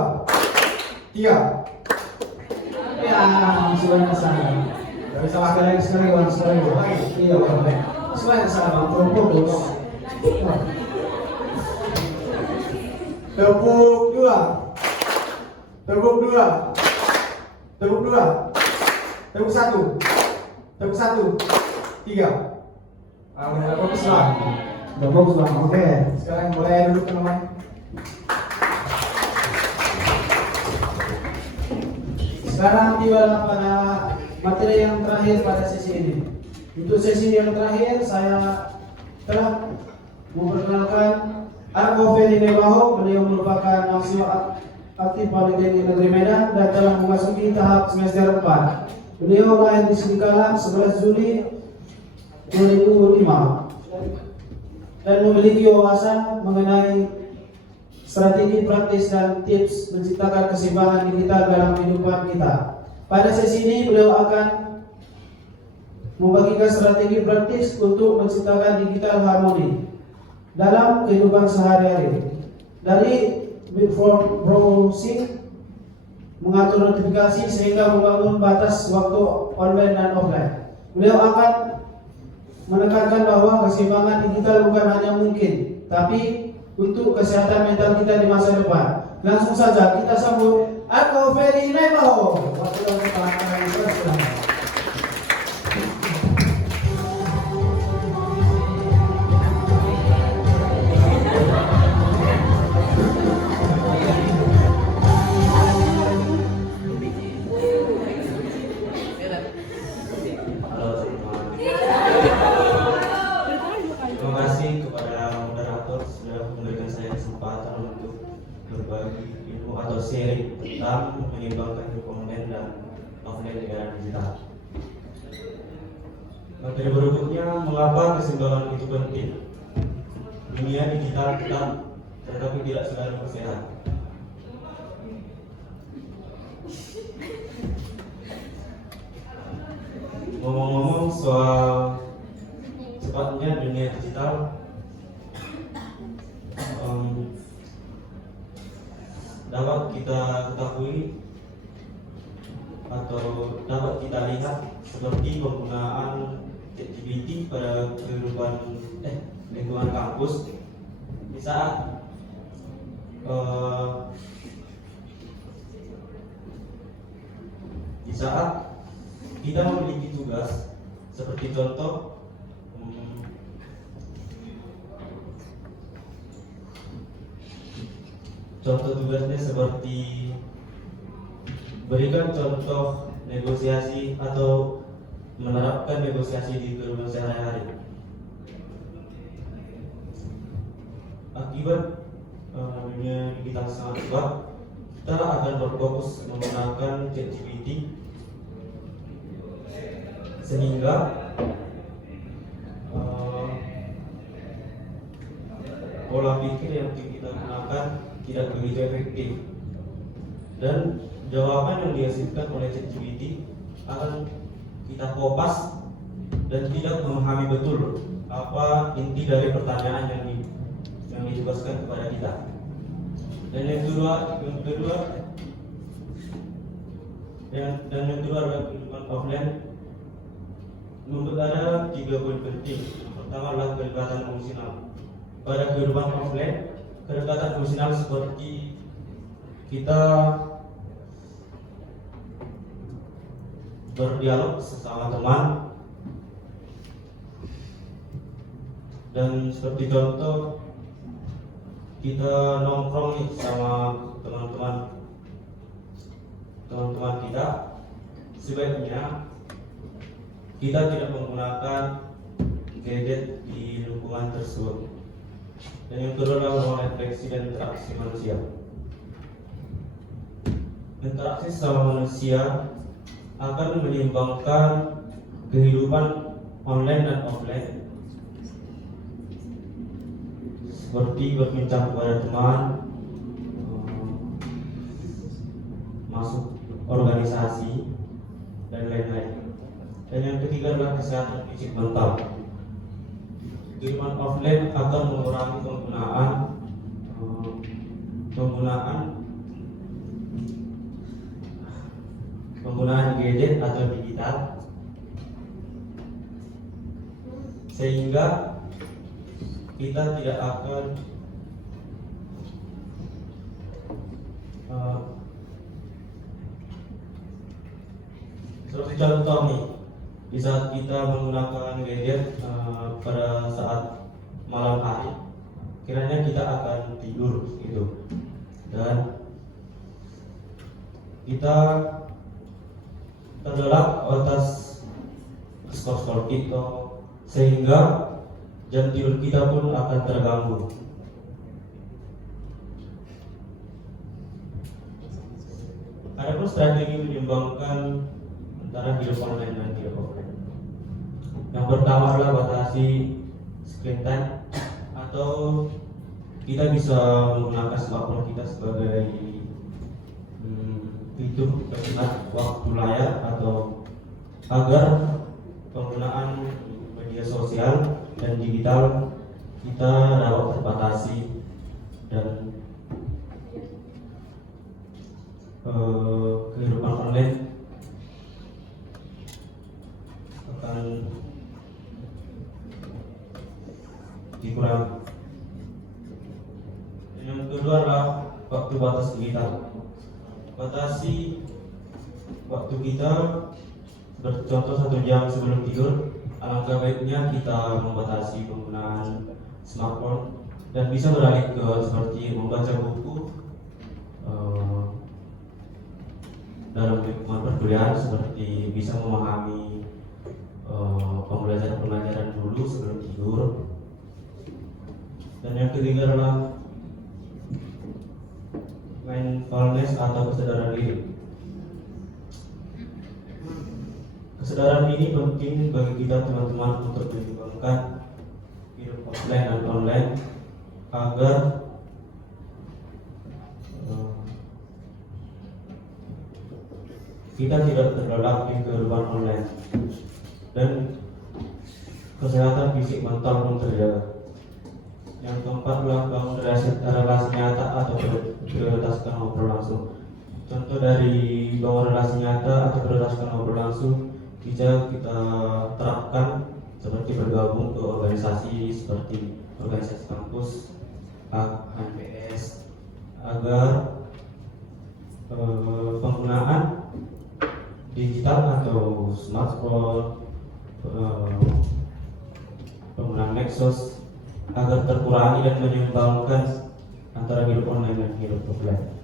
3. Ya, sudah salah. Gak bisa lagi. Sekali lagi. Iya, Bang. Sudah salah Bang, kurang fokus. Tepuk 2, tepuk 2, tepuk 2, tepuk 1, tepuk 1, 3. Udah fokus lah. Udah fokus Bang, oke. Sekarang boleh duduk teman-teman. Sekarang tibalah pada materi yang terakhir pada sesi ini. Untuk sesi yang terakhir saya telah memperkenalkan Argo Feni Nebaho. Beliau merupakan mahasiswa aktif Politeknik Negeri Medan dan telah memasuki tahap semester 4. Beliau lahir di Singkalang 11 Juli 2005 dan memiliki wawasan mengenai strategi praktis dan tips menciptakan keseimbangan digital dalam kehidupan kita. Pada sesi ini beliau akan membagikan strategi praktis untuk menciptakan digital harmoni dalam kehidupan sehari-hari. Dari browsing, mengatur notifikasi sehingga membangun batas waktu online dan offline. Beliau akan menekankan bahwa keseimbangan digital bukan hanya mungkin, tapi untuk kesehatan mental kita di masa depan. Langsung saja kita sambut Ako Ferry Nemo. Wakil Kepala Kantor Silakan. Halo teman-teman. Terima kasih kepada moderator sudah memberikan saya kesempatan untuk berbagi ilmu atau sharing tentang menyeimbangkan hidup online dan offline di era digital. Materi berikutnya, mengapa keseimbangan itu penting? Dunia digital kita, tetapi tidak selalu sehat. Ngomong-ngomong soal cepatnya dunia digital, dapat kita ketahui atau dapat kita lihat seperti penggunaan ChatGPT pada kehidupan lingkungan kampus di saat kita memiliki tugas seperti contoh tugasnya seperti berikan contoh negosiasi atau menerapkan negosiasi di kehidupan sehari-hari. Akibat dunia digital sangat cepat, kita akan berfokus menggunakan ChatGPT sehingga pola pikir yang kita gunakan tidak begitu efektif, dan jawaban yang dihasilkan oleh ChatGPT akan kita kopas dan tidak memahami betul apa inti dari pertanyaan yang ditugaskan kepada kita. Dan yang kedua adalah kehidupan offline. Ada 3 poin penting. Yang pertama adalah kedekatan emosional. Pada kehidupan offline, kedekatan emosional seperti kita berdialog sesama teman, dan seperti contoh kita nongkrong nih sama teman-teman kita, sebaiknya kita tidak menggunakan gadget di lingkungan tersebut. Dan yang kedua adalah ruang refleksi dan interaksi manusia. Interaksi sama manusia akan menyeimbangkan kehidupan online dan offline, seperti berbincang kepada teman, masuk organisasi, dan lain-lain. Dan yang ketiga adalah kesehatan fisik mental. Kehidupan offline akan mengurangi penggunaan gadget atau digital, sehingga kita tidak akan seperti contoh nih, di saat kita menggunakan gadget pada saat malam hari, kiranya kita akan tidur gitu, dan kita terlelap atas scroll TikTok, sehingga jam tidur kita pun akan terganggu. Adapun strategi menyeimbangkan antara hidup online dan hidup offline. Yang pertama adalah batasi screen time, atau kita bisa menggunakan smartphone kita sebagai fitur pengingat waktu layar, atau agar penggunaan media sosial dan digital kita dapat terbatasi, dan kehidupan online kedua adalah waktu batas digital. Batasi waktu kita, contoh 1 jam sebelum tidur. Alangkah baiknya kita membatasi penggunaan smartphone dan bisa beralih ke seperti membaca buku dalam lingkungan perkuliahan, seperti bisa memahami pembelajaran dulu sebelum tidur. Dan yang ketiga adalah mindfulness atau kesadaran diri. Kesadaran ini penting bagi kita teman-teman untuk menyeimbangkan hidup offline dan online agar kita tidak terlelap di kehidupan online dan kesehatan fisik mental pun terjaga. Yang keempat adalah bangun relasi nyata atau prioritaskan ngobrol langsung. Contoh dari bangun relasi nyata atau prioritaskan ngobrol langsung bisa kita terapkan seperti bergabung ke organisasi seperti organisasi kampus, HMPS, agar penggunaan digital atau smartphone, penggunaan medsos agar terkurangi dan menyeimbangkan antara hidup online dan hidup offline.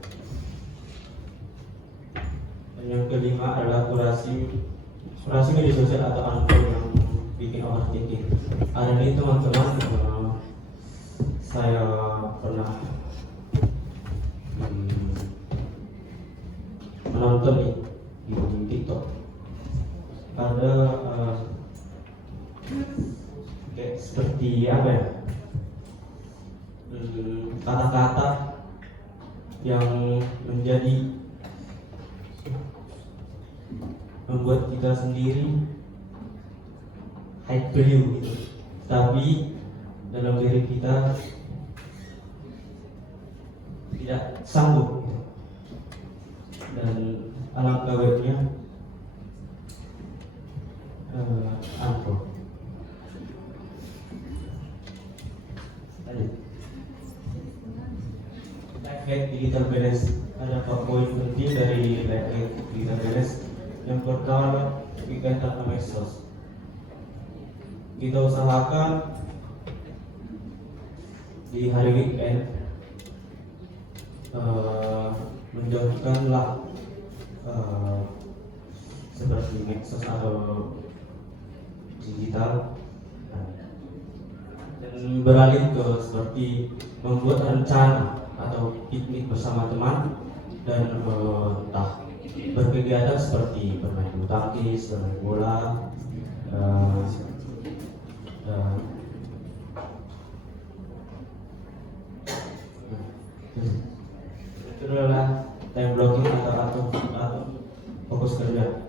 Dan yang kelima adalah kurasi media sosial atau unfollow yang bikin overthinking. Hari ini teman-teman, saya pernah menonton di TikTok ada kayak seperti apa ya, kata-kata yang membuat kita sendiri high value gitu, tapi dalam diri kita tidak sanggup gitu. Dan alangkah baiknya unfollow. Life hack digital balance. Ada 4 poin penting dari life hack digital balance. Yang pertama, weekend tanpa medsos. Kita usahakan di hari weekend menjauhkanlah seperti medsos atau digital dan beralih ke seperti membuat rencana atau piknik bersama teman dan entah berkegiatan seperti bermain bulu tangkis, bermain bola, itu adalah time blocking atau fokus kerja.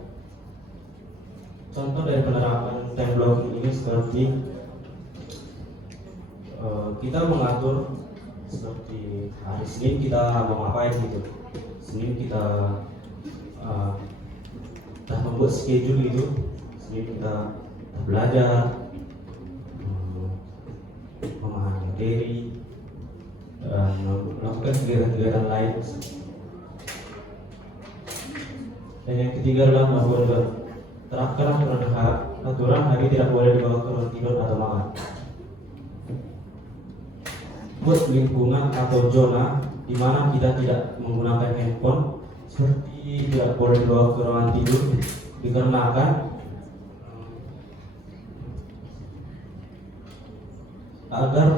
Contoh dari penerapan time blocking ini seperti kita mengatur seperti hari Senin kita mau ngapain gitu. Senin kita kita membuat schedule gitu. Senin kita belajar, memahami materi, dan melakukan kegiatan-kegiatan lain. Dan yang ketiga adalah membuat terapkanlah aturan hari tidak boleh dibawa ke ruang tidur atau makan. Buat lingkungan atau zona di mana kita tidak menggunakan handphone, seperti tidak boleh dibawa ke ruangan tidur dikarenakan agar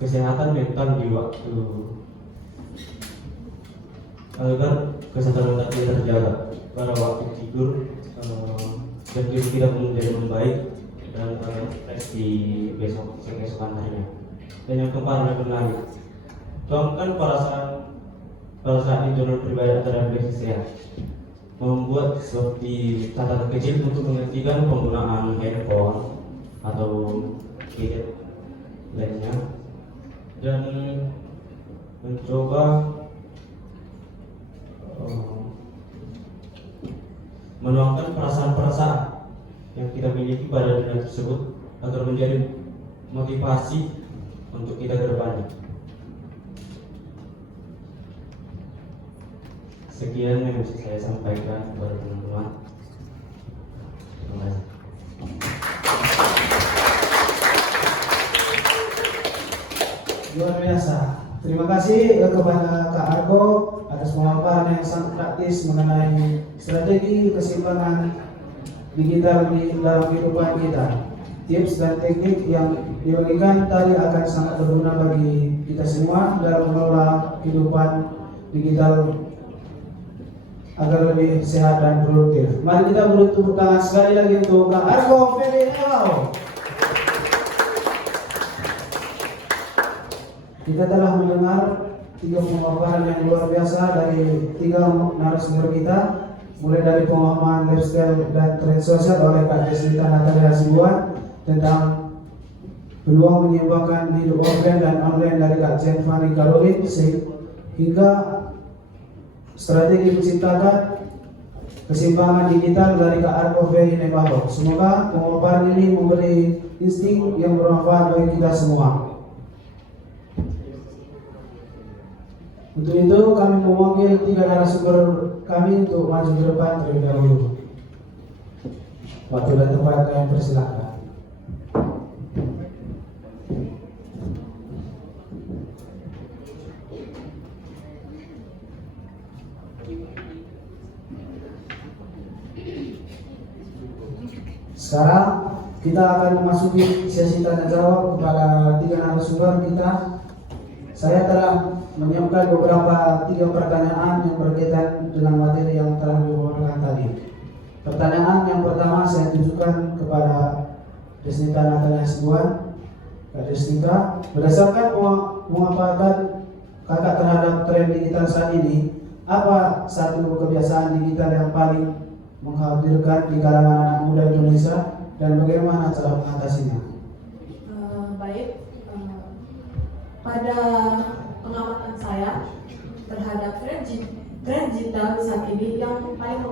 kesehatan mental di waktu agar kesehatan mental kita terjaga pada waktu tidur dan diri kita menjadi membaik dan fresh di keesokan harinya. Dan yang keempat adalah berlari. Tuangkan perasaan internal pribadi antara diri sehat. Membuat seperti catatan kecil untuk menghentikan penggunaan handphone atau gadget lainnya dan mencoba menuangkan perasaan-perasaan yang kita miliki pada dunia tersebut agar menjadi motivasi untuk kita ke depannya. Sekian yang bisa saya sampaikan kepada teman-teman. Terima kasih. Luar biasa. Terima kasih kepada Kak Argo atas pemaparan yang sangat praktis mengenai strategi keseimbangan digital di dalam kehidupan kita. Tips dan teknik yang dibagikan tadi akan sangat berguna bagi kita semua dalam mengelola kehidupan digital agar lebih sehat dan produktif. Mari kita beri tepuk tangan sekali lagi untuk Kak Argo Ferdinand. Kita telah mendengar 3 pemaparan yang luar biasa dari 3 narasumber kita, mulai dari pemahaman lifestyle dan tren sosial oleh Kak Desnita Natalia Hasibuan tentang peluang menyeimbangkan hidup offline dan online dari Kak Jen Fani Karolin, hingga strategi menciptakan keseimbangan digital dari Kak Argo Ferdinand. Semoga pemaparan ini memberi insting yang bermanfaat bagi kita semua. Untuk itu kami memanggil 3 narasumber kami untuk maju ke depan terlebih dahulu. Waktu dan tempat kami persilakan. Sekarang kita akan memasuki sesi tanya jawab kepada 3 narasumber kita. Saya telah menyiapkan beberapa 3 pertanyaan yang berkaitan dengan materi yang telah dibawakan tadi. Pertanyaan yang pertama saya tujukan kepada Desnita Natalia Hasibuan. Kak Desnita, berdasarkan pengamatan kakak terhadap tren digital saat ini, apa satu kebiasaan digital yang paling mengkhawatirkan di kalangan anak muda Indonesia dan bagaimana cara mengatasinya? Pada pengamatan saya terhadap tren digital saat ini, yang paling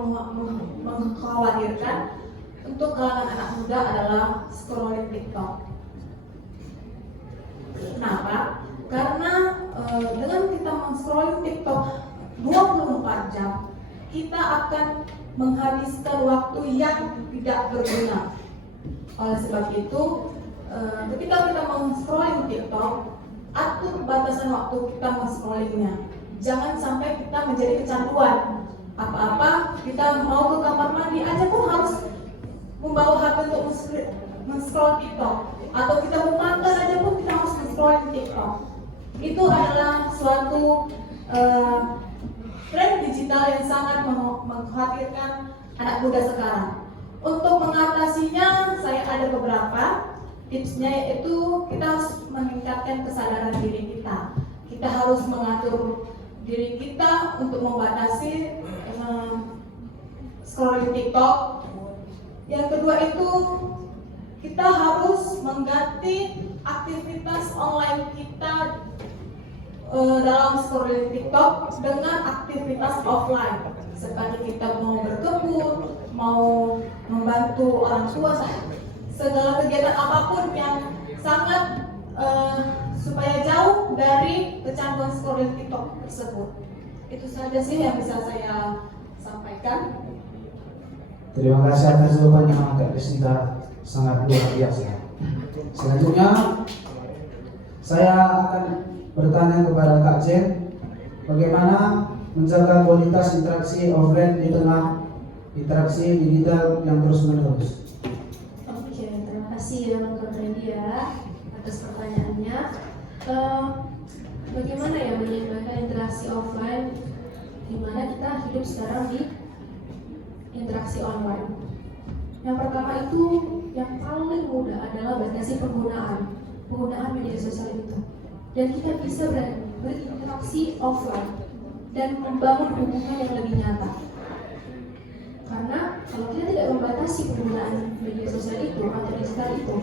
mengkhawatirkan untuk kalangan anak muda adalah scrolling TikTok. Kenapa? Karena dengan kita men-scrolling TikTok 24 jam, kita akan menghabiskan waktu yang tidak berguna. Oleh sebab itu, ketika kita men-scrolling TikTok, atur batasan waktu kita men-scrollingnya. Jangan sampai kita menjadi kecanduan. Apa-apa kita mau ke kamar mandi aja pun harus membawa HP untuk men-scroll TikTok. Atau kita mau makan aja pun kita harus men-scroll TikTok. Itu adalah suatu tren digital yang sangat mengkhawatirkan anak muda sekarang. Untuk mengatasinya, saya ada beberapa tipsnya, yaitu kita harus meningkatkan kesadaran diri kita. Kita harus mengatur diri kita untuk membatasi scrolling TikTok. Yang kedua itu kita harus mengganti aktivitas online kita dalam scrolling TikTok dengan aktivitas offline, seperti kita mau berkebun, mau membantu orang tua, segala kegiatan apapun yang sangat supaya jauh dari kecanduan scrolling TikTok tersebut. Itu saja sih yang bisa saya sampaikan. Terima kasih atas jawabannya Kak Desnita, sangat luar biasa. Selanjutnya saya akan bertanya kepada Kak Jen, bagaimana menjaga kualitas interaksi offline di tengah interaksi digital yang terus menerus? Oke, terima kasih ya Kak Media atas pertanyaannya. Bagaimana ya menyeimbangkan interaksi offline di mana kita hidup sekarang di interaksi online? Yang pertama itu yang paling mudah adalah batasi penggunaan media sosial itu, dan kita bisa berinteraksi offline dan membangun hubungan yang lebih nyata. Karena kalau kita tidak membatasi penggunaan media sosial itu atau digital itu,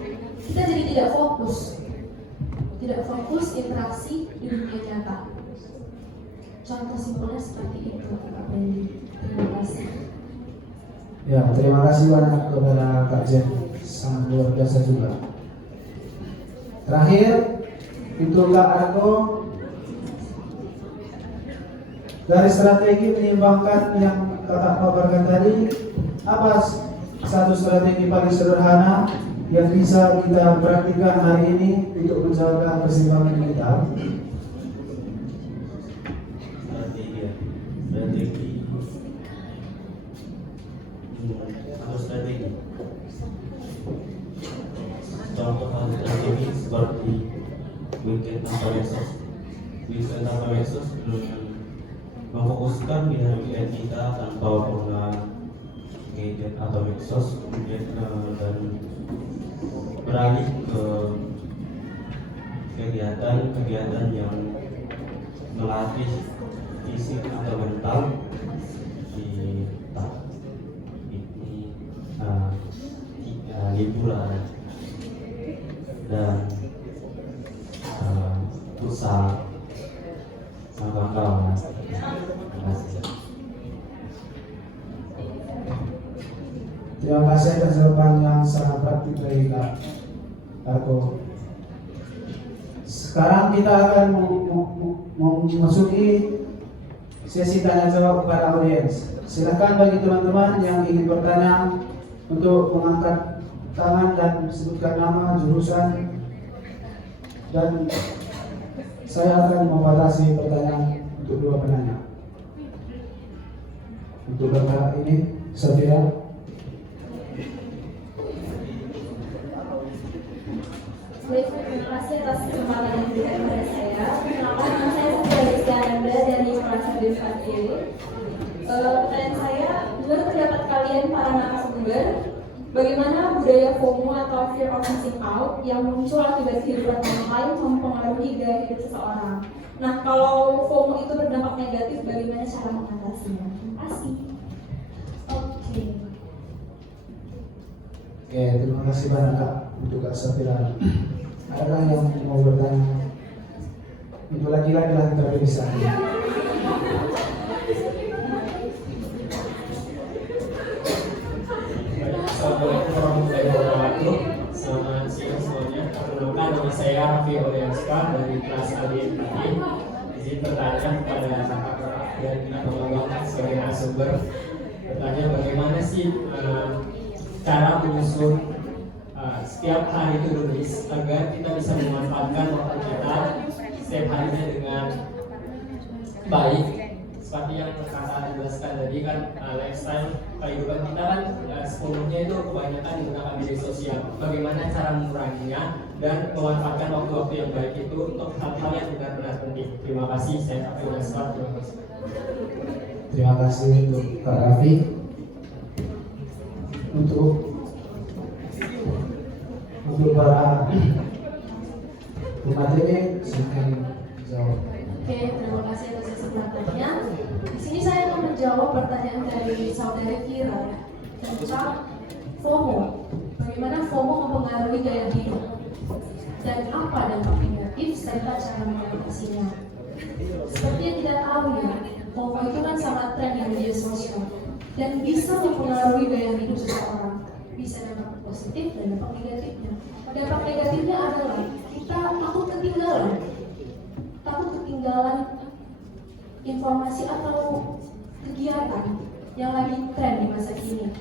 kita jadi tidak fokus interaksi di dunia nyata. Contoh simpelnya seperti itu, Kak Bendy. Terima kasih. Ya, terima kasih banyak kepada Kak Jen, sangat luar biasa juga. Terakhir untuk Kak Argo, Dari strategi menyeimbangkan yang kakak paparkan tadi, apa satu strategi paling sederhana yang bisa kita praktikkan hari ini untuk menjaga keseimbangan kita? Strategi contoh strategi seperti weekend tanpa medsos memfokuskan di hari weekend kita tanpa penggunaan gadget atau medsos, kemudian dan beralih ke kegiatan yang melatih fisik atau mental di liburan dan pusat sama kawan. Terima kasih atas jawaban yang sangat praktik dari Kak Arko. Sekarang kita akan memasuki sesi tanya jawab kepada audiens. Silakan bagi teman-teman yang ingin bertanya untuk mengangkat tangan dan sebutkan nama, jurusan, dan saya akan membatasi pertanyaan untuk dua penanya. Untuk Bapak ini, Safira. Baik, terima kasih atas kesempatan yang diberikan kepada saya. Perkenalkan, nama saya Safira Rizkiananda dari kelas 4E. Pertanyaan saya, menurut pendapat kalian para narasumber, bagaimana budaya FOMO atau fear of missing out yang muncul akibat kehidupan online mempengaruhi gaya hidup seseorang? Nah, kalau FOMO itu berdampak negatif, bagaimana cara mengatasinya? Terima kasih. Oke, terima kasih banyak Kak untuk Kak Safira. Adakah yang mau bertanya? Itu lagi-lagi lah kita bisa. Assalamualaikum warahmatullahi wabarakatuh. Selamat siang semuanya. Perkenalkan, nama saya Raffi Olyaska dari kelas ADNPT. Izin bertanya kepada kakak dan pengembang sebagai narasumber. Bertanya bagaimana sih cara menyusun setiap hari to-do list agar kita bisa memanfaatkan waktu kita setiap harinya dengan baik. Seperti yang kakak jelaskan tadi kan, lifestyle kehidupan kita kan sepenuhnya itu kebanyakan menggunakan media sosial. Bagaimana cara menguranginya dan memanfaatkan waktu-waktu yang baik itu untuk hal-hal yang benar-benar penting. Terima kasih, saya Raffi Olyaska. Terima kasih. Terima kasih untuk Kak Raffi. Untuk para pemateri, silakan jawab. Oke, terima kasih atas kesempatannya. Di sini saya akan menjawab pertanyaan dari saudari Kira tentang FOMO. Bagaimana FOMO mempengaruhi gaya hidup dan apa dampak negatif serta cara mengatasinya. Seperti yang kita tahu ya, FOMO itu kan sangat tren di media sosial dan bisa mempengaruhi gaya hidup seseorang. Bisa dampak positif dan dampak negatifnya. Dampak negatifnya adalah kita takut ketinggalan informasi atau kegiatan yang lagi tren di masa kini.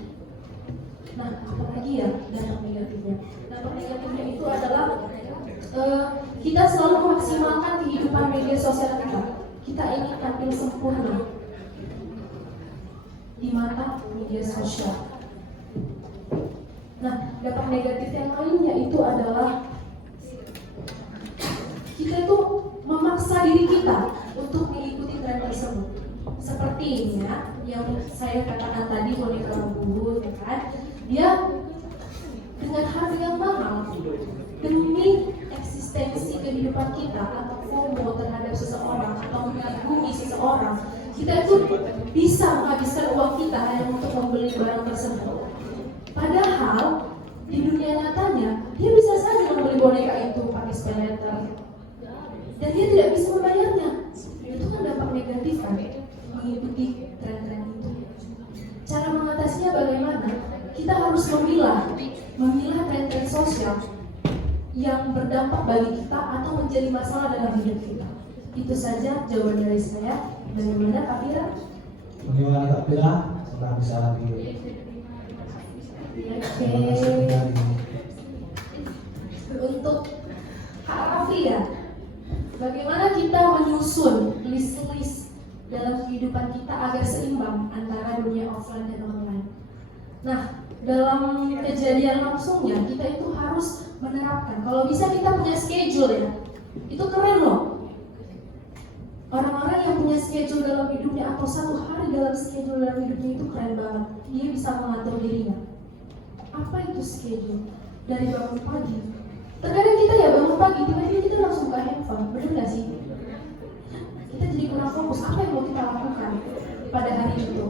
Nah, apalagi ya dampak negatifnya? Dampak negatifnya itu adalah kita selalu memaksimalkan kehidupan media sosial kita. Kita ingin tampil sempurna di mata media sosial. Nah, dampak negatif yang lainnya itu adalah kita itu memaksa diri kita untuk mengikuti tren tersebut. Seperti ini ya, yang saya katakan tadi, Monica Rambo, ya kan? Dia dengan harga yang mahal demi eksistensi kehidupan kita atau FOMO terhadap seseorang atau mengagumi seseorang, kita itu bisa menghabiskan uang kita hanya untuk membeli barang tersebut. Padahal di dunia nyatanya dia bisa saja membeli boneka itu pakai speleter dan dia tidak bisa membayarnya. Itu kan dampak negatif kan, mengikuti tren-tren itu. Cara mengatasinya bagaimana? Kita harus memilah tren-tren sosial yang berdampak bagi kita atau menjadi masalah dalam hidup kita. Itu saja jawaban dari saya. Bagaimana Kak Fira? Bagaimana Kak Fira? Sudah bisa lagi. Oke. Untuk Kak Raffi ya, bagaimana kita menyusun list-list dalam kehidupan kita agar seimbang antara dunia offline dan online. Nah, dalam kejadian langsungnya kita itu harus menerapkan. Kalau bisa kita punya schedule ya, itu keren loh. Orang-orang yang punya schedule dalam hidupnya atau satu hari dalam schedule dalam hidupnya itu keren banget. Dia bisa mengatur dirinya. Apa itu schedule? Dari bangun pagi. Terkadang kita ya bangun pagi, tiba-tiba kita langsung buka handphone, bener gak sih? Kita jadi kurang fokus, apa yang mau kita lakukan pada hari itu?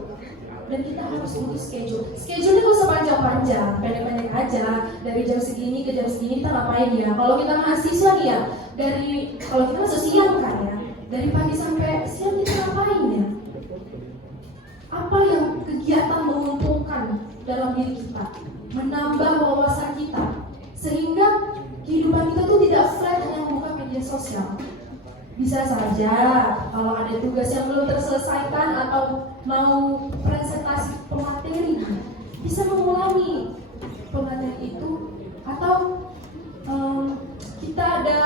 Dan kita harus butuh schedule. Schedule-nya gak usah panjang-panjang, pendek-pendek aja. Dari jam segini ke jam segini kita ngapain ya? Kalau kita mahasiswa nih ya, kalau kita masuk siang kan ya, dari pagi sampai siang kita ngapain ya? Apa yang kegiatan menguntungkan dalam diri kita? Menambah wawasan kita, sehingga kehidupan kita tuh tidak flat hanya membuka media sosial. Bisa saja kalau ada tugas yang belum terselesaikan atau mau presentasi pemateri, bisa mengulangi pemateri itu, atau kita ada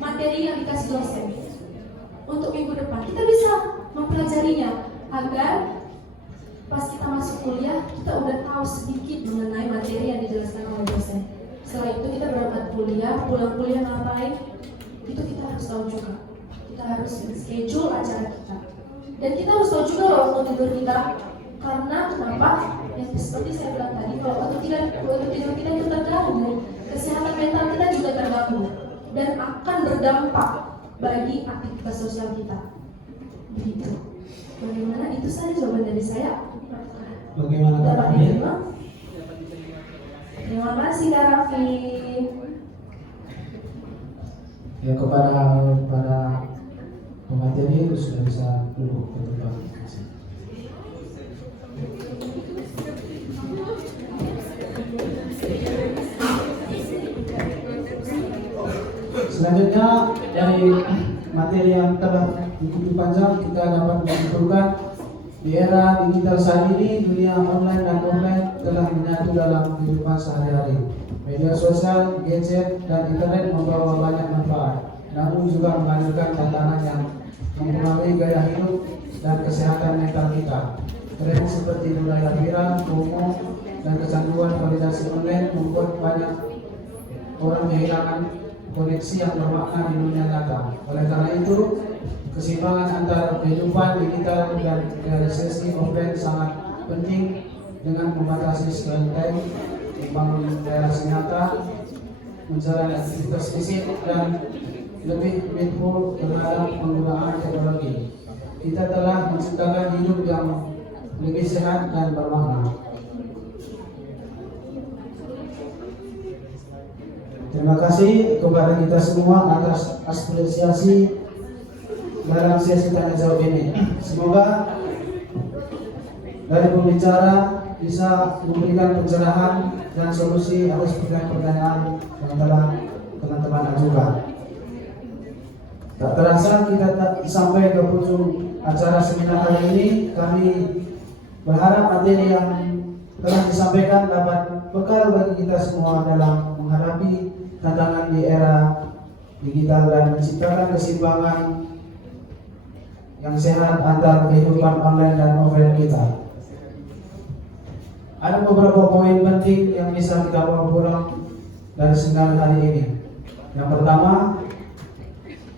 materi yang dikasih dosen untuk minggu depan, kita bisa mempelajarinya agar pas kita masuk kuliah kita udah tahu sedikit mengenai materi yang dijelaskan oleh dosen. Setelah itu kita berangkat kuliah, pulang kuliah ngapain? Itu kita harus tahu juga. Kita harus schedule acara kita. Dan kita harus tahu juga loh waktu tidur kita. Karena kenapa? Yang seperti saya bilang tadi, kalau waktu tidur kita itu terganggu, kesehatan mental kita juga terganggu dan akan berdampak bagi aktivitas sosial kita. Begitu. Bagaimana? Itu saja jawaban dari saya. Bagaimana Kak Dapat Raffi? diterima? Terima kasih Kak Raffi. Ya, kepada pemateri sudah bisa duduk ke tempat. Selanjutnya dari materi yang telah begitu panjang, kita dapat menyimpulkan di era digital saat ini dunia online dan offline telah menyatu dalam kehidupan sehari-hari. Media sosial, gadget, dan internet membawa banyak manfaat, namun juga menghadirkan tantangan yang mempengaruhi gaya hidup dan kesehatan mental kita. Tren seperti budaya viral, FOMO, dan kecanduan validasi online membuat banyak orang kehilangan koneksi yang bermakna di dunia nyata. Oleh karena itu, keseimbangan antara kehidupan digital dan realisasi offline sangat penting dengan membatasi screen time, membangun relasi nyata, menjalani aktivitas fisik, dan lebih mindful terhadap penggunaan teknologi. Kita telah menciptakan hidup yang lebih sehat dan bermakna. Terima kasih kepada kita semua atas apresiasi dalam sesi tanya jawab ini. Semoga dari pembicara bisa memberikan pencerahan dan solusi atas pertanyaan yang telah teman-teman ajukan. Tak terasa kita tak sampai ke ujung acara seminar hari ini. Kami berharap materi yang telah disampaikan dapat bekal bagi kita semua dalam menghadapi tantangan di era digital dan menciptakan keseimbangan yang sehat antara kehidupan online dan offline kita. Ada beberapa poin penting yang bisa kita bawa pulang dari seminar hari ini. Yang pertama,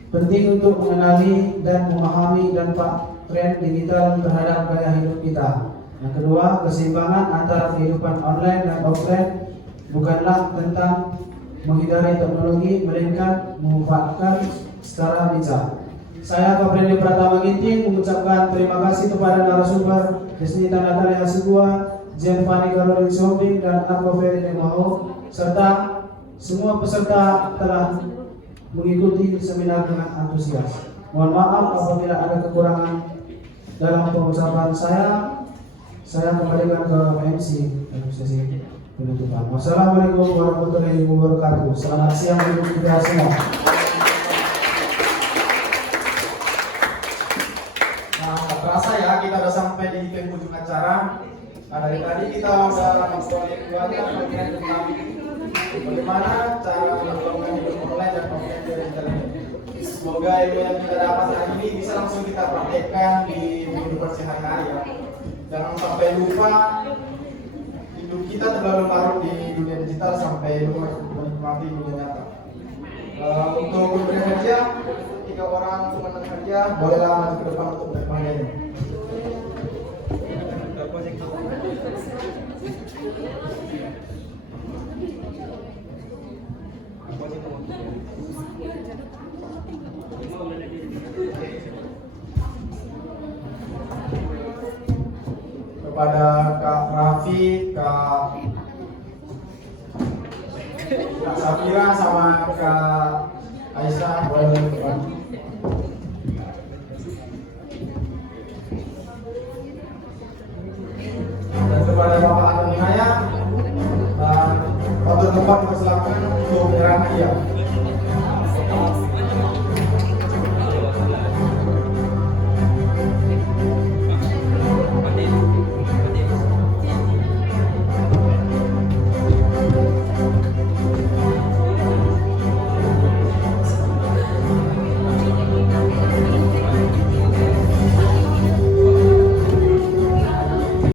penting untuk mengenali dan memahami dampak tren digital terhadap gaya hidup kita. Yang kedua, keseimbangan antara kehidupan online dan offline bukanlah tentang menghindari teknologi, melainkan memanfaatkan secara bijak. Saya Kapolri Pratama Ginting mengucapkan terima kasih kepada narasumber Desnita Natalia Hasibuan, Jen Fani Karolin Sombing, dan Arko Ferry Nemaho, serta semua peserta telah mengikuti seminar dengan antusias. Mohon maaf apabila ada kekurangan dalam pengucapan saya. Saya kembalikan ke MC dalam sesi penutupan. Wassalamualaikum warahmatullahi wabarakatuh. Selamat siang untuk kita semua. Tadi kita sudah memperlihatkan bagian tentang bagaimana cara melakukan hidup online dan offline digital ini. Semoga ilmu yang kita dapat hari ini bisa langsung kita praktekkan di kehidupan sehari-hari ya. Jangan sampai lupa hidup kita terlalu larut di dunia digital sampai lupa menikmati dunia nyata. Untuk pemberian hadiah, 3 orang pemenang hadiah bolehlah maju ke depan untuk menerima hadiahnya. Kepada Kak Raffi, Kak Safira sama Kak Aisyah boleh depan. Dan kepada Bapak Anton Nihaya dan Pak Tempat dipersilakan untuk menyerahkan hadiah.